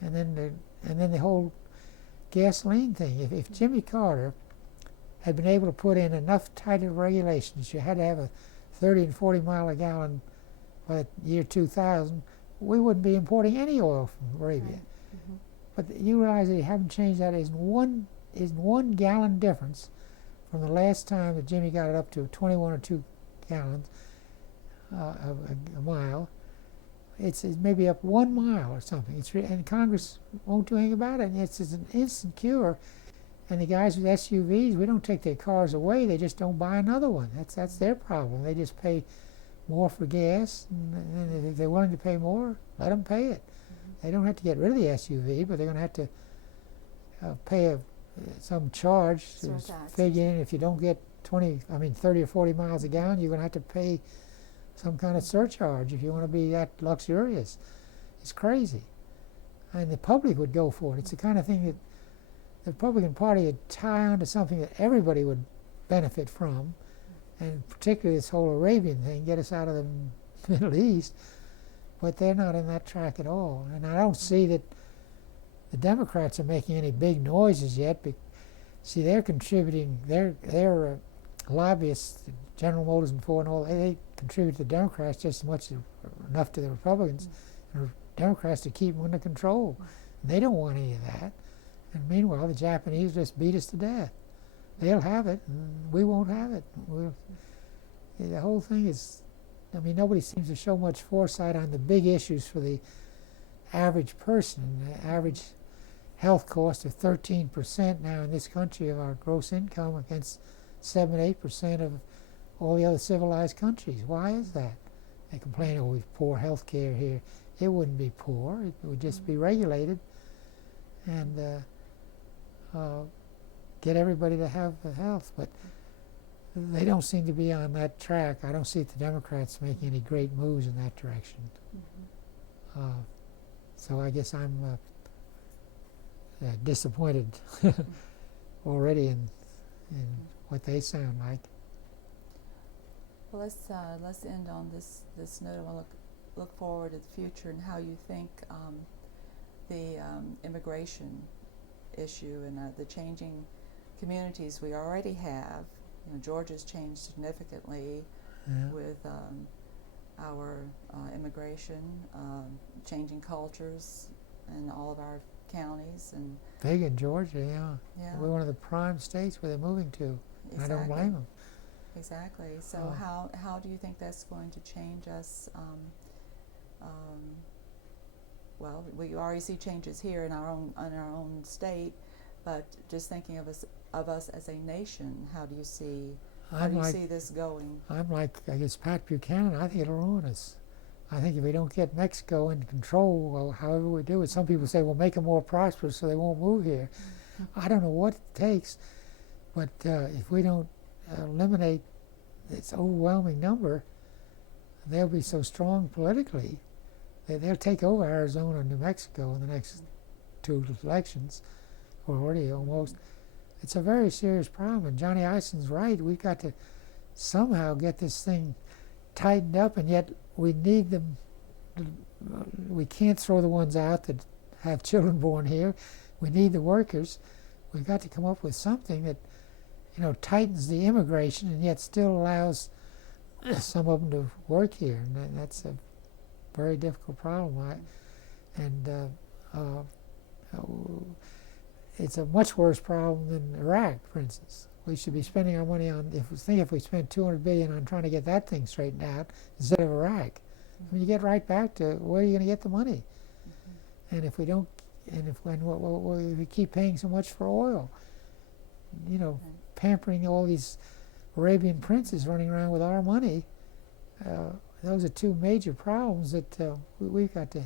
and then the whole gasoline thing. If Jimmy Carter had been able to put in enough tighter regulations, you had to have a 30 and 40 mile a gallon by the year 2000, we wouldn't be importing any oil from Arabia. Right. Mm-hmm. But you realize that you haven't changed that. Is one gallon difference from the last time that Jimmy got it up to 21 or 2 gallons a mile. It's maybe up 1 mile or something. And Congress won't do anything about it. And it's an instant cure. And the guys with SUVs, we don't take their cars away. They just don't buy another one. That's their problem. They just pay more for gas. And if they're willing to pay more, let them pay it. Mm-hmm. They don't have to get rid of the SUV, but they're going to have to pay some charge. Figure in if you don't get 30 or 40 miles a gallon, you're going to have to pay some kind of surcharge if you want to be that luxurious. It's crazy. And the public would go for it. It's the kind of thing that the Republican Party would tie on to something that everybody would benefit from, and particularly this whole Arabian thing, get us out of the Middle East. But they're not in that track at all. And I don't see that the Democrats are making any big noises yet. See, they're contributing, their lobbyists, General Motors and Ford and all, they contribute to the Democrats just as much enough to the Republicans, and the Democrats to keep them under control. And they don't want any of that. And meanwhile, the Japanese just beat us to death. They'll have it, and we won't have it. The whole thing is, nobody seems to show much foresight on the big issues for the average person. The average health cost of 13% now in this country of our gross income against 7-8% of all the other civilized countries. Why is that? They complain, we have poor health care here. It wouldn't be poor. It would just be regulated and get everybody to have the health. But they don't seem to be on that track. I don't see the Democrats making any great moves in that direction. Mm-hmm. So I guess I'm disappointed already in what they sound like. Well, let's end on this note. I want to look forward to the future and how you think the immigration issue and the changing communities we already have. Georgia's changed significantly with our immigration, changing cultures in all of our counties. And big in Georgia, yeah. We're one of the prime states where they're moving to. Exactly. I don't blame them. Exactly. So how do you think that's going to change us? Well, we already see changes here in our own state, but just thinking of us as a nation, how do you see this going? I'm like, I guess, Pat Buchanan. I think it'll ruin us. I think if we don't get Mexico in control, well, however we do it, some people say, well, make them more prosperous so they won't move here. Mm-hmm. I don't know what it takes, but if we don't eliminate its overwhelming number, they'll be so strong politically that they'll take over Arizona and New Mexico in the next 2 elections, or already almost. It's a very serious problem, and Johnny Ison's right. We've got to somehow get this thing tightened up, and yet we need them. We can't throw the ones out that have children born here. We need the workers. We've got to come up with something that tightens the immigration and yet still allows some of them to work here, and that's a very difficult problem. It's a much worse problem than Iraq, for instance. We should be spending our money on, if we spent $200 billion on trying to get that thing straightened out instead of Iraq. You get right back to where are you going to get the money? Mm-hmm. And if we don't, we keep paying so much for oil, pampering all these Arabian princes running around with our money, those are 2 major problems that we've got to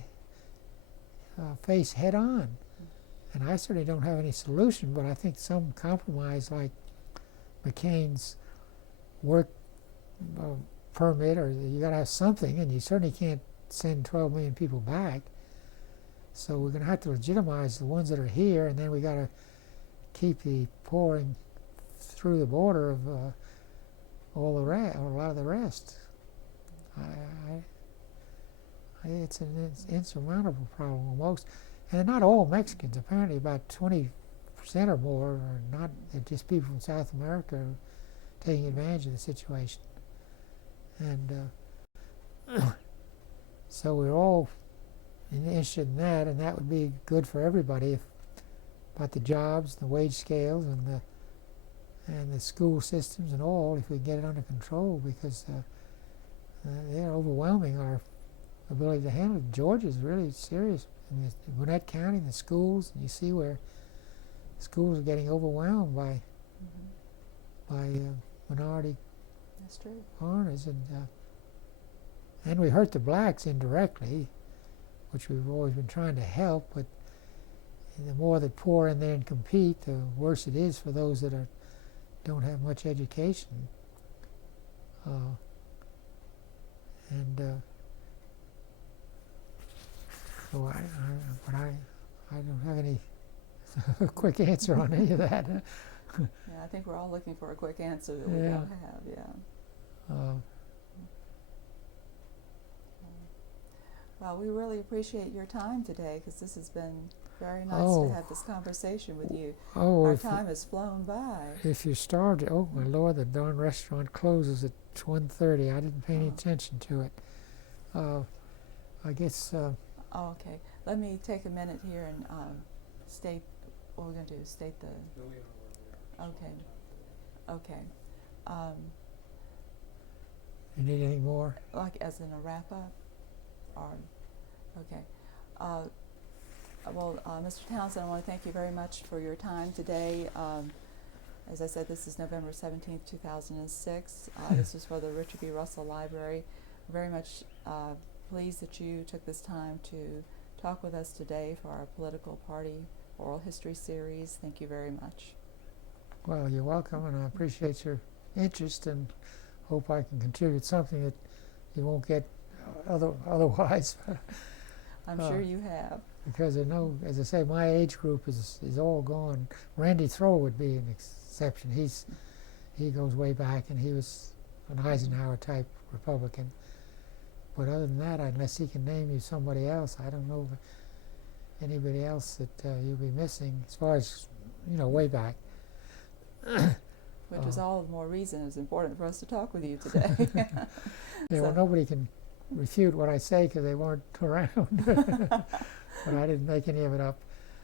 face head on. And I certainly don't have any solution, but I think some compromise like McCain's work permit, or you got to have something, and you certainly can't send 12 million people back. So we're going to have to legitimize the ones that are here, and then we got to keep the pouring through the border of all the rest, or a lot of the rest. It's an insurmountable problem almost. And they're not all Mexicans. Apparently about 20% or more are not. They're just people from South America taking advantage of the situation. And so we're all interested in that, and that would be good for everybody, about the jobs, the wage scales, and the school systems and all, if we get it under control, because they're overwhelming our ability to handle it. Georgia's really serious. In Gwinnett County, the schools, and you see where schools are getting overwhelmed by minority That's true. foreigners, and we hurt the blacks indirectly, which we've always been trying to help, but the more that pour in there and compete, the worse it is for those that don't have much education. So I don't have any quick answer on any of that. Yeah, I think we're all looking for a quick answer that we don't have. Yeah. Well, we really appreciate your time today, because this has been very nice to have this conversation with you. Our time has flown by. If you're starved, oh my Lord, the darn restaurant closes at 1:30. I didn't pay any attention to it. I guess. Okay. Let me take a minute here and state what we're going to do. State the. Okay. Okay. You need any more? Like as in a wrap up, or okay. Well, Mr. Townsend, I want to thank you very much for your time today. As I said, this is November 17th, 2006. This is for the Richard B. Russell Library. I'm very much pleased that you took this time to talk with us today for our political party oral history series. Thank you very much. Well, you're welcome, and I appreciate your interest, and hope I can contribute something that you won't get otherwise. I'm sure you have. Because I know, as I say, my age group is all gone. Randy Throw would be an exception. He goes way back, and he was an Eisenhower type Republican. But other than that, unless he can name you somebody else, I don't know anybody else that you'll be missing as far as, way back. Which is all the more reason it's important for us to talk with you today. Yeah, well, nobody can refute what I say because they weren't around. But I didn't make any of it up.